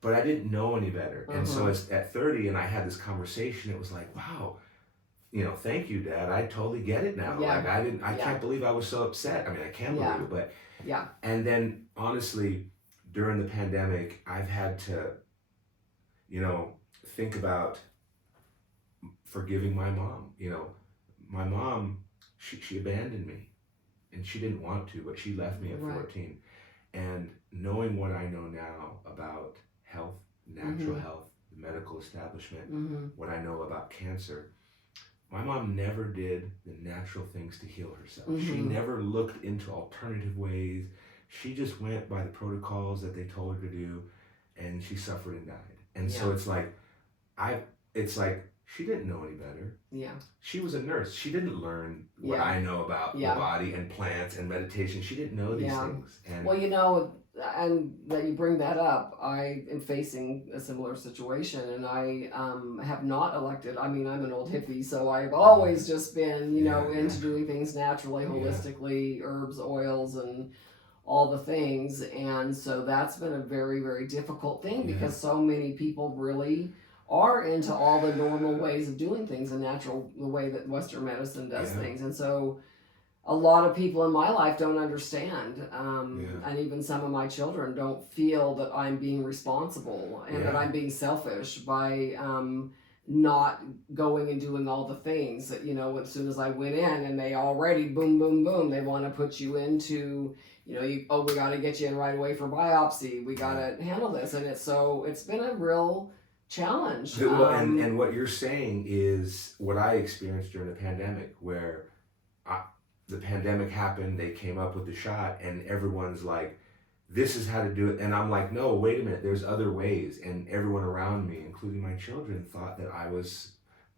but I didn't know any better. And so at 30, and I had this conversation, it was like, wow, you know, thank you, Dad. I totally get it now. Yeah. Like I can't believe I was so upset. I mean, I can believe it, but and then honestly, during the pandemic, I've had to, you know, think about forgiving my mom. You know, my mom, she abandoned me, and she didn't want to, but she left me at 14. And knowing what I know now about health, natural health, the medical establishment, what I know about cancer, my mom never did the natural things to heal herself. She never looked into alternative ways. She just went by the protocols that they told her to do, and she suffered and died. And so it's like she didn't know any better. Yeah. She was a nurse. She didn't learn what I know about the body and plants and meditation. She didn't know these things. And well, you know, and that you bring that up, I am facing a similar situation, and I have not elected. I mean, I'm an old hippie, so I've always just been, you know, into doing things naturally, holistically, herbs, oils, and all the things. And so that's been a very, very difficult thing because so many people really are into all the normal ways of doing things, the way that Western medicine does things. And so a lot of people in my life don't understand, and even some of my children don't feel that I'm being responsible and that I'm being selfish by not going and doing all the things that, you know, as soon as I went in, and they already boom, boom, boom, they want to put you into, you know, we got to get you in right away for biopsy. We got to handle this. And it's been a real challenge. Well, and what you're saying is what I experienced during the pandemic, where the pandemic happened, they came up with the shot, and everyone's like, this is how to do it. And I'm like, no, wait a minute, there's other ways. And everyone around me, including my children, thought that I was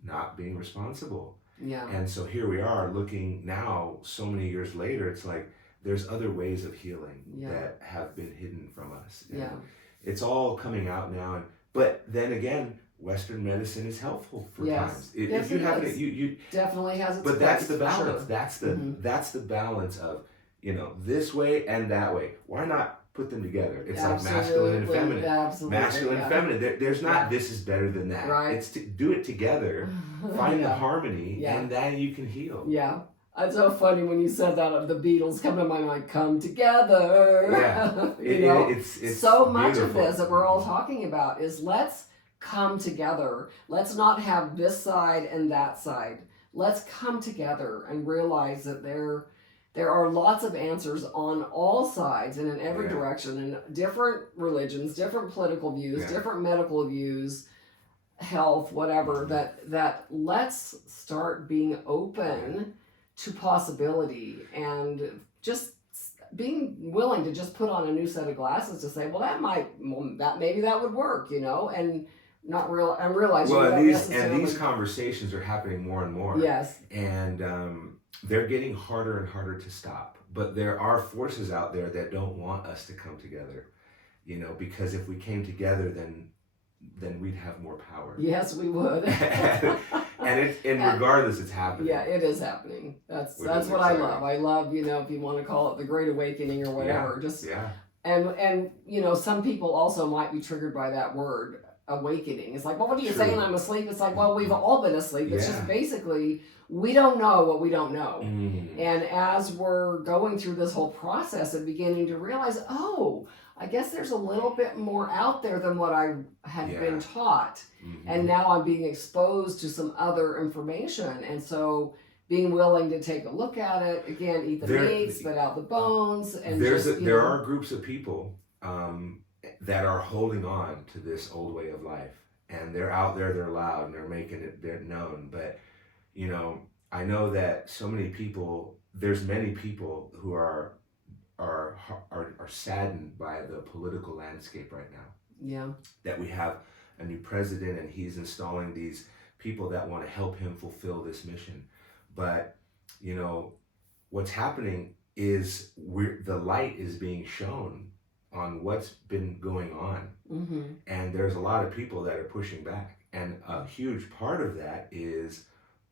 not being responsible. Yeah. And so here we are looking now, so many years later, it's like, there's other ways of healing that have been hidden from us. And it's all coming out now. But then again, Western medicine is helpful for times. If you have it, you definitely has its But that's the place, balance. sure. That's the balance of, you know, this way and that way. Why not put them together? It's like masculine and feminine. Masculine and feminine. There's not this is better than that. Right. It's to do it together, find the harmony, and then you can heal. Yeah. It's so funny when you said that, the Beatles come to my mind, come together. Yeah. It's so much of this that we're all talking about is let's come together. Let's not have this side and that side. Let's come together and realize that there there are lots of answers on all sides and in every Yeah. direction, and different religions, different political views, Yeah. different medical views, health, whatever, that let's start being open to possibility, and just being willing to just put on a new set of glasses to say, well, that maybe that would work, and not real and realize you Well, don't necessarily. these conversations are happening more and more. Yes. And they're getting harder and harder to stop. But there are forces out there that don't want us to come together, because if we came together, then we'd have more power. Yes, we would. and regardless, it's happening. Yeah, it is happening. That's what exciting. I love. I love, if you want to call it the Great Awakening or whatever. And some people also might be triggered by that word, awakening. It's like, well, what are you saying? I'm asleep? It's like, well, we've all been asleep. It's just basically we don't know what we don't know. And as we're going through this whole process of beginning to realize, oh, I guess there's a little bit more out there than what I had been taught. And now I'm being exposed to some other information. And so being willing to take a look at it, again, eat the meat, spit out the bones. And there are groups of people that are holding on to this old way of life. And they're out there, they're loud, and they're making it known. But, I know that there's many people who are saddened by the political landscape right now. Yeah. That we have a new president and he's installing these people that want to help him fulfill this mission. But, what's happening is the light is being shown on what's been going on. And there's a lot of people that are pushing back. And a huge part of that is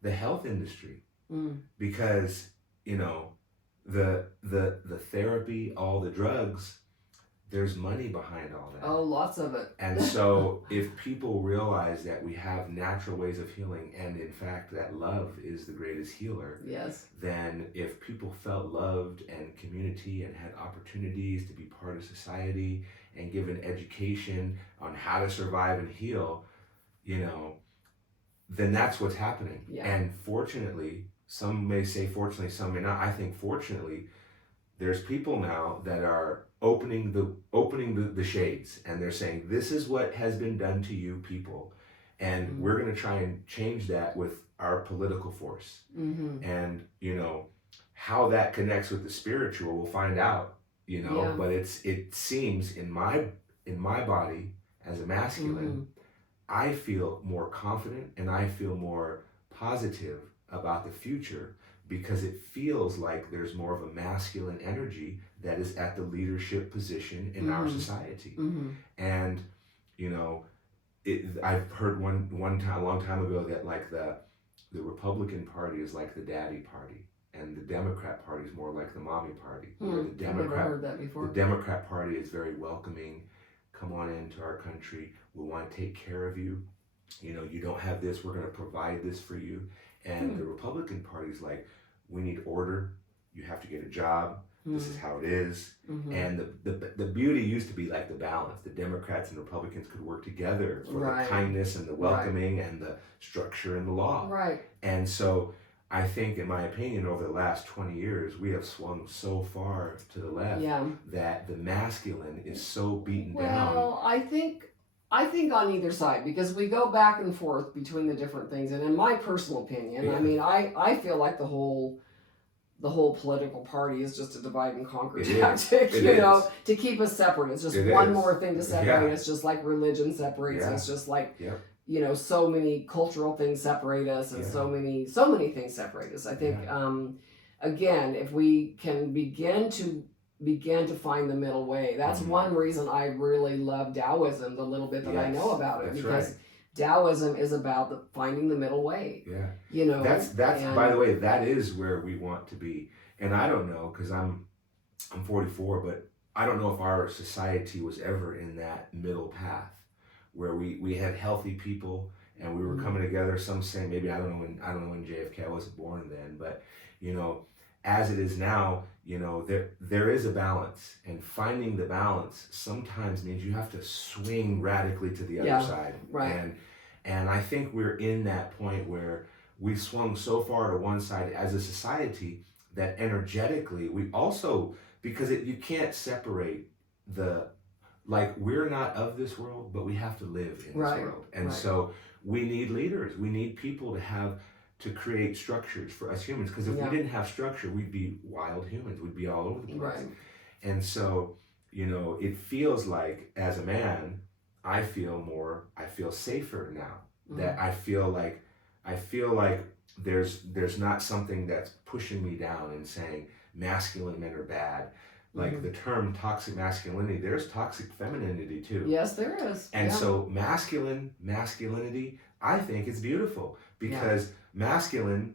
the health industry. Because, the therapy, all the drugs, there's money behind all that. Oh, lots of it. And so if people realize that we have natural ways of healing, and in fact that love is the greatest healer, yes, then if people felt loved and community and had opportunities to be part of society and given education on how to survive and heal, then that's what's happening. Yeah. And fortunately, some may say fortunately, some may not. I think fortunately, there's people now that are opening the shades, and they're saying, this is what has been done to you people, and we're going to try and change that with our political force. And how that connects with the spiritual, we'll find out. But it seems in my body as a masculine, I feel more confident and I feel more positive about the future, because it feels like there's more of a masculine energy that is at the leadership position in our society. And I've heard one time, a long time ago, that like the Republican Party is like the daddy party, and the Democrat Party is more like the mommy party. Where the I've never heard that before. The Democrat Party is very welcoming. Come on into our country. We want to take care of you. You don't have this. We're going to provide this for you. And the Republican Party is like, we need order. You have to get a job. This is how it is. And the beauty used to be like the balance. The Democrats and Republicans could work together for the kindness and the welcoming and the structure and the law. Right. And so I think, in my opinion, over the last 20 years, we have swung so far to the left that the masculine is so beaten down. Well, I think on either side, because we go back and forth between the different things. And in my personal opinion, I mean, I feel like the whole political party is just a divide and conquer tactic, to keep us separate. It's just one more thing to separate us, just like religion separates us, just like, so many cultural things separate us, and so many things separate us. I think, again, if we can begin to find the middle way, that's one reason I really love Taoism, the little bit that I know about it, because Taoism is about finding the middle way. That's by the way, that is where we want to be. And I don't know, because I'm 44, but I don't know if our society was ever in that middle path where we had healthy people and we were coming together. Some say maybe I don't know when JFK, I wasn't born then, but as it is now, there is a balance, and finding the balance sometimes means you have to swing radically to the other side. Right. And I think we're in that point where we swung so far to one side as a society that energetically we also, because you can't separate the, like, we're not of this world, but we have to live in this world. And so we need leaders. We need people to create structures for us humans. Because if we didn't have structure, we'd be wild humans. We'd be all over the place. And so, it feels like as a man, I feel safer now. That I feel like there's not something that's pushing me down and saying masculine men are bad. Like the term toxic masculinity, there's toxic femininity too. Yes, there is. And so masculinity, I think it's beautiful, because masculine,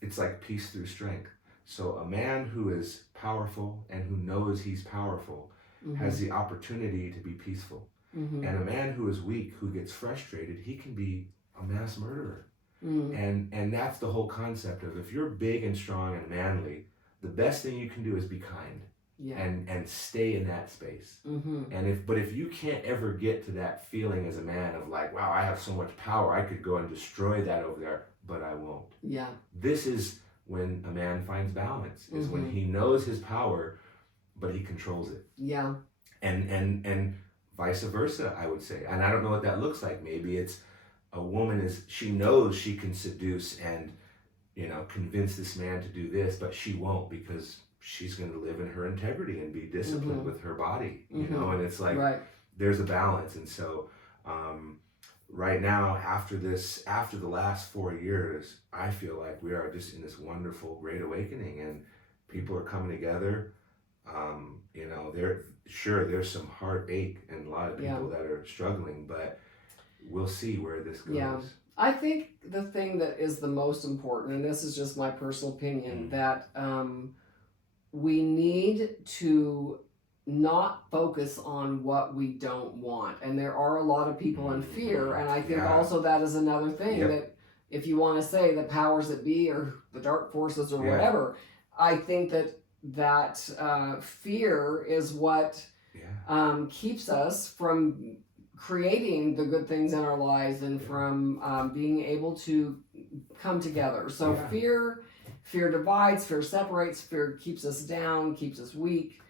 it's like peace through strength. So a man who is powerful and who knows he's powerful has the opportunity to be peaceful. And a man who is weak, who gets frustrated, he can be a mass murderer. And that's the whole concept of, if you're big and strong and manly, the best thing you can do is be kind. And stay in that space. And if you can't ever get to that feeling as a man of like, wow, I have so much power, I could go and destroy that over there, but I won't. This is when a man finds balance, is when he knows his power, but he controls it. And vice versa, I would say. And I don't know what that looks like. Maybe it's a woman she knows she can seduce and convince this man to do this, but she won't, because she's going to live in her integrity and be disciplined with her body, and it's like there's a balance. And so right now, after the last 4 years, I feel like we are just in this wonderful great awakening, and people are coming together. There's some heartache and a lot of people that are struggling, but we'll see where this goes. I think the thing that is the most important, and this is just my personal opinion, that we need to not focus on what we don't want. And there are a lot of people in fear. And I think also that is another thing, that if you want to say the powers that be or the dark forces or whatever, I think that fear is what keeps us from creating the good things in our lives and from being able to come together. So fear divides, fear separates, fear keeps us down, keeps us weak.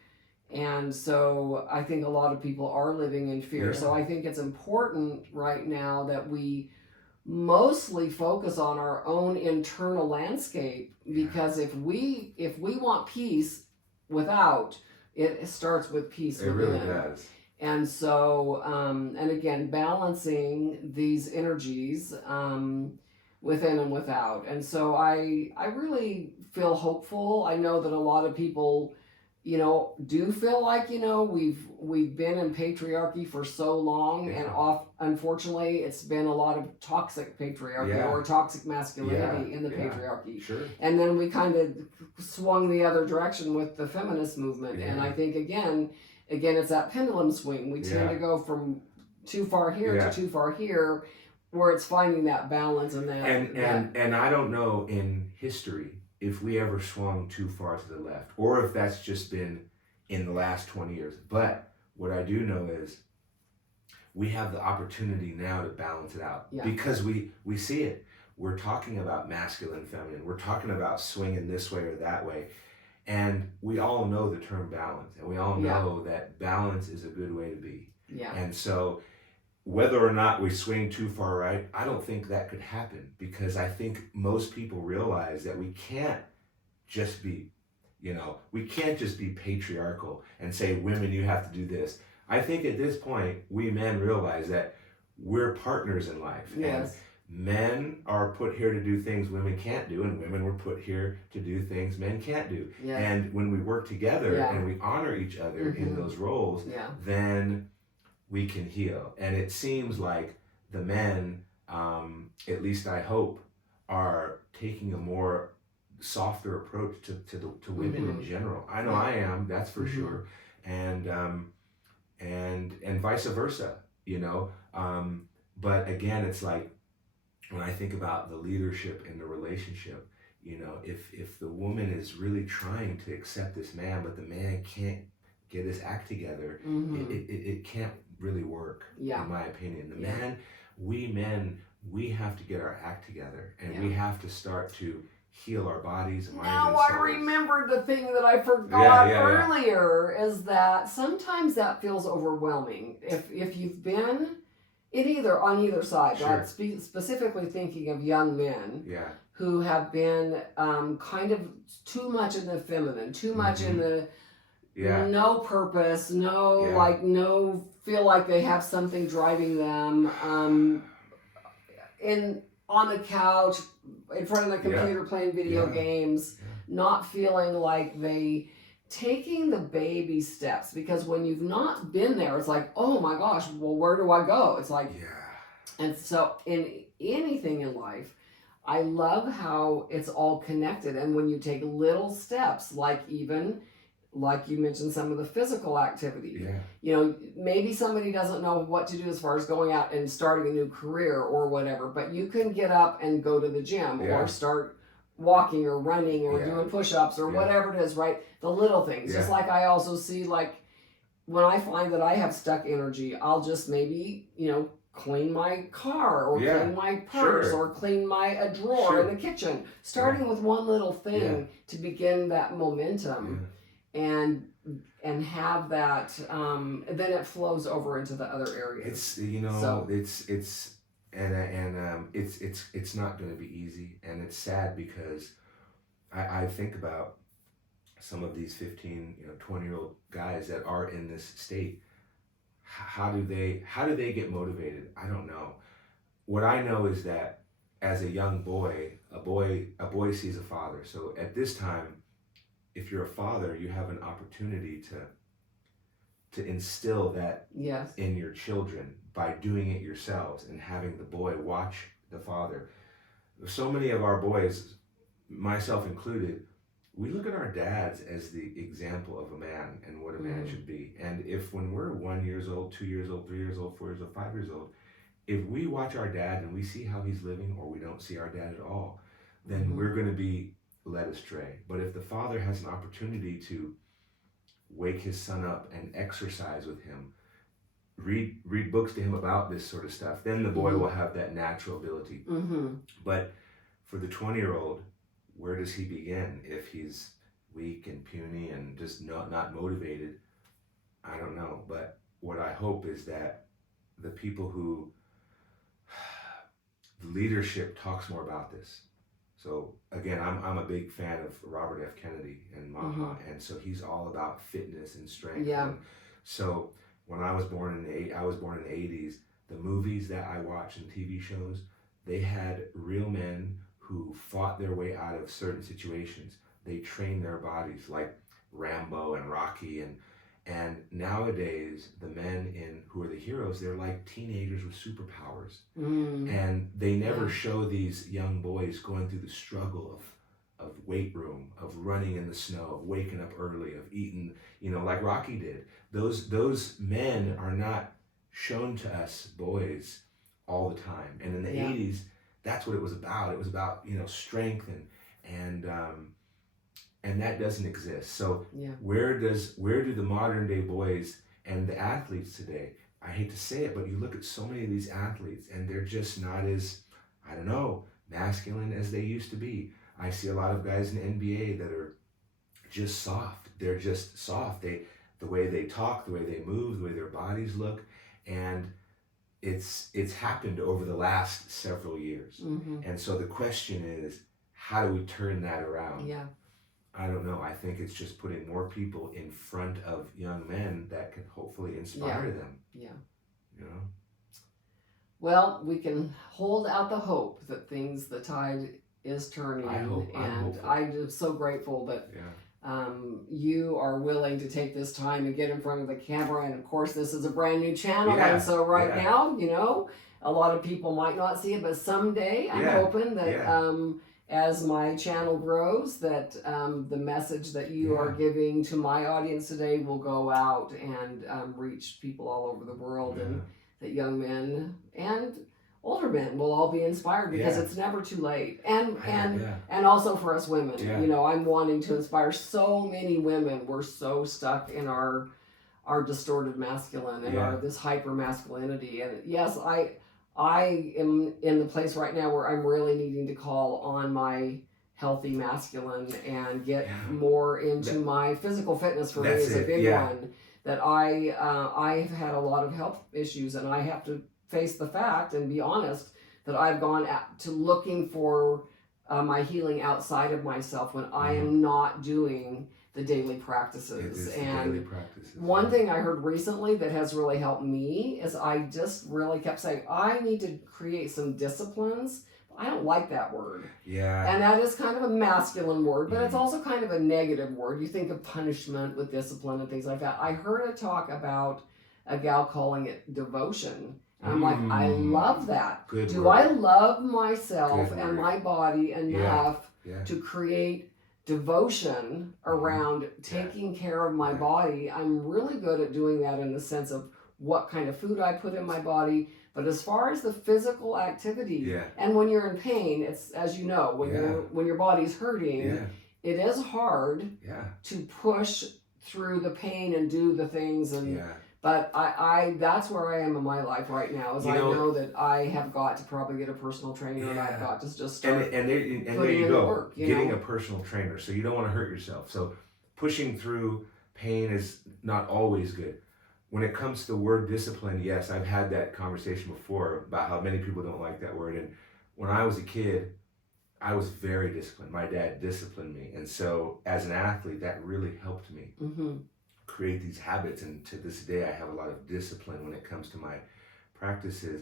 And so I think a lot of people are living in fear. So I think it's important right now that we mostly focus on our own internal landscape, because if we want peace without, it starts with peace within. It really does. And so, and again, balancing these energies within and without. And so I really feel hopeful. I know that a lot of people, do feel like, we've been in patriarchy for so long, and unfortunately, it's been a lot of toxic patriarchy or toxic masculinity in the patriarchy. And then we kind of swung the other direction with the feminist movement. And I think, again, it's that pendulum swing. We tend to go from too far here to too far here, where it's finding that balance and that. And I don't know in history if we ever swung too far to the left, or if that's just been in the last 20 years. But what I do know is we have the opportunity now to balance it out, because we see it. We're talking about masculine, feminine. We're talking about swinging this way or that way. And we all know the term balance, and we all know that balance is a good way to be. And so whether or not we swing too far right, I don't think that could happen, because I think most people realize that we can't just be, we can't just be patriarchal and say, women, you have to do this. I think at this point, we men realize that we're partners in life. And men are put here to do things women can't do, and women were put here to do things men can't do. And when we work together and we honor each other in those roles, then we can heal. And it seems like the men, at least I hope, are taking a more softer approach to women in general. I know I am, that's for sure. And vice versa, but again, it's like, when I think about the leadership in the relationship, if the woman is really trying to accept this man, but the man can't get his act together, it can't really work, in my opinion. The man, we men, we have to get our act together, and we have to start to heal our bodies, minds, now and I souls. remembered the thing that I forgot Yeah. earlier is that sometimes that feels overwhelming. If you've been on either side, Sure. right? Specifically thinking of young men who have been kind of too much in the feminine, too much in the no purpose, no feel like they have something driving them, on the couch, in front of the computer playing video games, not feeling like they taking the baby steps, because when you've not been there, it's like, oh my gosh, well, where do I go? It's like, and so in anything in life, I love how it's all connected. And when you take little steps, like you mentioned, some of the physical activity. Maybe somebody doesn't know what to do as far as going out and starting a new career or whatever, but you can get up and go to the gym or start walking or running or doing push-ups or whatever it is, right? The little things. Just like I also see, like, when I find that I have stuck energy, I'll just maybe, clean my car or clean my purse or clean a drawer in the kitchen, starting with one little thing to begin that momentum. And have that, then it flows over into the other areas. It's not going to be easy, and it's sad because I think about some of these 15, 20-year-old guys that are in this state. How do they get motivated? I don't know. What I know is that as a young boy, a boy sees a father. So at this time, if you're a father, you have an opportunity to instill that in your children by doing it yourselves and having the boy watch the father. So many of our boys, myself included, we look at our dads as the example of a man and what a man should be. And if when we're 1 year old, 2 years old, 3 years old, 4 years old, 5 years old, if we watch our dad and we see how he's living, or we don't see our dad at all, then we're going to be led astray. But if the father has an opportunity to wake his son up and exercise with him, read books to him about this sort of stuff, then the boy will have that natural ability. But for the 20-year-old, where does he begin if he's weak and puny and just not motivated? I don't know. But what I hope is that the people who the leadership talks more about this. So again, I'm a big fan of Robert F. Kennedy and Maha, and so he's all about fitness and strength. And so when I was born in the 80s, the movies that I watched and TV shows, they had real men who fought their way out of certain situations. They trained their bodies, like Rambo and Rocky, and nowadays the men who are the heroes, they're like teenagers with superpowers, and they never show these young boys going through the struggle of weight room, of running in the snow, of waking up early, of eating, like Rocky did. Those men are not shown to us boys all the time. And in the 80s, that's what it was about. It was about strength and that doesn't exist. So where do the modern day boys and the athletes today? I hate to say it, but you look at so many of these athletes and they're just not as, I don't know, masculine as they used to be. I see a lot of guys in the NBA that are just soft. They're just soft. The way they talk, the way they move, the way their bodies look, and it's happened over the last several years. And so the question is, how do we turn that around? I don't know. I think it's just putting more people in front of young men that can hopefully inspire them. Well, we can hold out the hope that the tide is turning. I'm so grateful that you are willing to take this time and get in front of the camera. And of course, this is a brand new channel. And so now, a lot of people might not see it, but someday I'm hoping that as my channel grows, that the message that you are giving to my audience today will go out and reach people all over the world, and that young men and older men will all be inspired, because it's never too late. And also for us women, I'm wanting to inspire so many women. We're so stuck in our distorted masculine and this hyper masculinity. And yes, I am in the place right now where I'm really needing to call on my healthy masculine and get Yeah. more into my physical fitness. For me That's is a it, big yeah. one. That I've had a lot of health issues, and I have to face the fact and be honest that I've gone to looking for my healing outside of myself when I am not doing the daily practices. Daily practices. One thing I heard recently that has really helped me is I just really kept saying, I need to create some disciplines. I don't like that word. Yeah. And that is kind of a masculine word, but it's also kind of a negative word. You think of punishment with discipline and things like that. I heard a talk about a gal calling it devotion. And I'm like, I love that. Good Do word. I love myself Good and word. my body enough Yeah. to create devotion around taking care of my body? I'm really good at doing that in the sense of what kind of food I put in my body. But as far as the physical activity, and when you're in pain, it's, as you know, when your body's hurting, it is hard to push through the pain and do the things. And but I that's where I am in my life right now. Is I know that I have got to probably get a personal trainer, and I've got to just start. And there you go, work, getting a personal trainer. So you don't want to hurt yourself. So pushing through pain is not always good. When it comes to the word discipline, yes, I've had that conversation before about how many people don't like that word. And when I was a kid, I was very disciplined. My dad disciplined me. And so as an athlete, that really helped me create these habits. And to this day, I have a lot of discipline when it comes to my practices.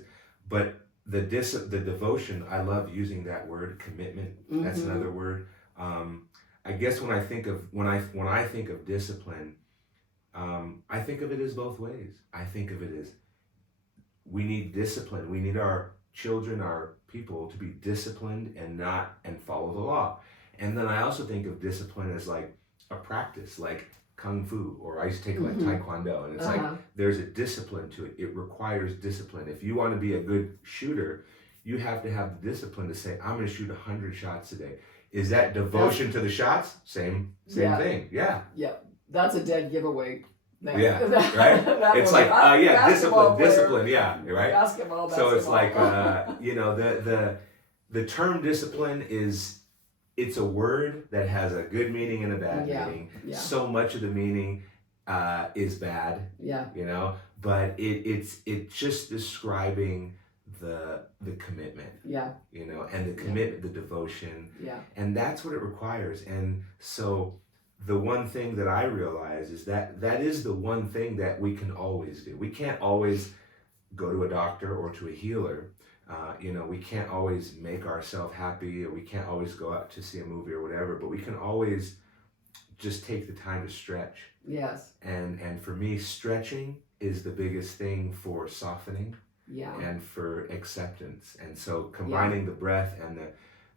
But the devotion, I love using that word, commitment. That's another word. I guess when I think of discipline, I think of it as both ways. I think of it as we need discipline. We need our children, our people to be disciplined and follow the law. And then I also think of discipline as like a practice, like Kung Fu, or I used to take like Taekwondo. And it's like there's a discipline to it. It requires discipline. If you want to be a good shooter, you have to have the discipline to say, I'm going to shoot 100 shots a day. Is that devotion to the shots? Same thing. Yeah. Yep. That's a dead giveaway. Right? It's like, discipline, right? Basketball. So it's like, the term discipline it's a word that has a good meaning and a bad meaning. Yeah. So much of the meaning is bad, but it's just describing the commitment, and the commitment, the devotion, and that's what it requires. And so the one thing that I realize is that is the one thing that we can always do. We can't always go to a doctor or to a healer. We can't always make ourselves happy, or we can't always go out to see a movie or whatever, but we can always just take the time to stretch. Yes. And for me, stretching is the biggest thing for softening and for acceptance. And so combining the breath and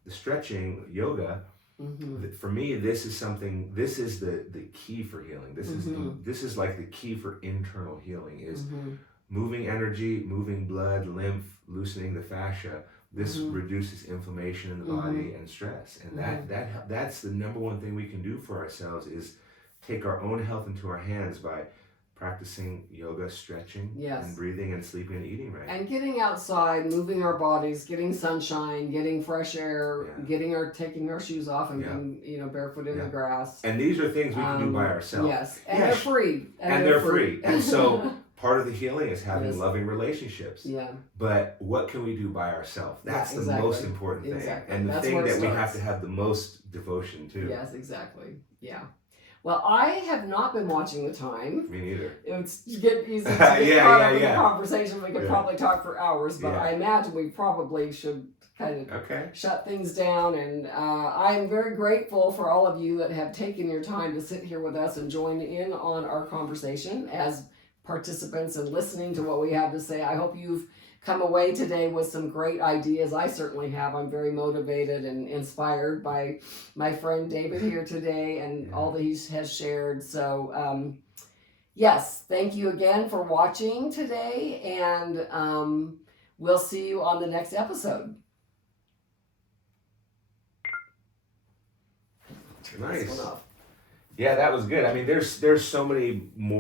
the stretching, yoga, for me, this is the key for healing. This is like the key for internal healing is moving energy, moving blood, lymph, loosening the fascia. This reduces inflammation in the body and stress. And that's the number one thing we can do for ourselves is take our own health into our hands by practicing yoga, stretching, and breathing and sleeping and eating right. And getting outside, moving our bodies, getting sunshine, getting fresh air, taking our shoes off and being barefoot in the grass. And these are things we can do by ourselves. Yes. And they're free. And they're free. And so part of the healing is having loving relationships. Yeah. But what can we do by ourselves? That's the most important thing. Exactly. And the thing that we have to have the most devotion to. Yes, exactly. Yeah. Well, I have not been watching the time. Me neither. It's get easy to get caught up in the conversation. We could probably talk for hours, but I imagine we probably should kind of shut things down. And I am very grateful for all of you that have taken your time to sit here with us and join in on our conversation as participants and listening to what we have to say. I hope you've come away today with some great ideas. I certainly have. I'm very motivated and inspired by my friend David here today and all that he has shared. So, yes, thank you again for watching today, and we'll see you on the next episode. Nice. Yeah, that was good. I mean, there's so many more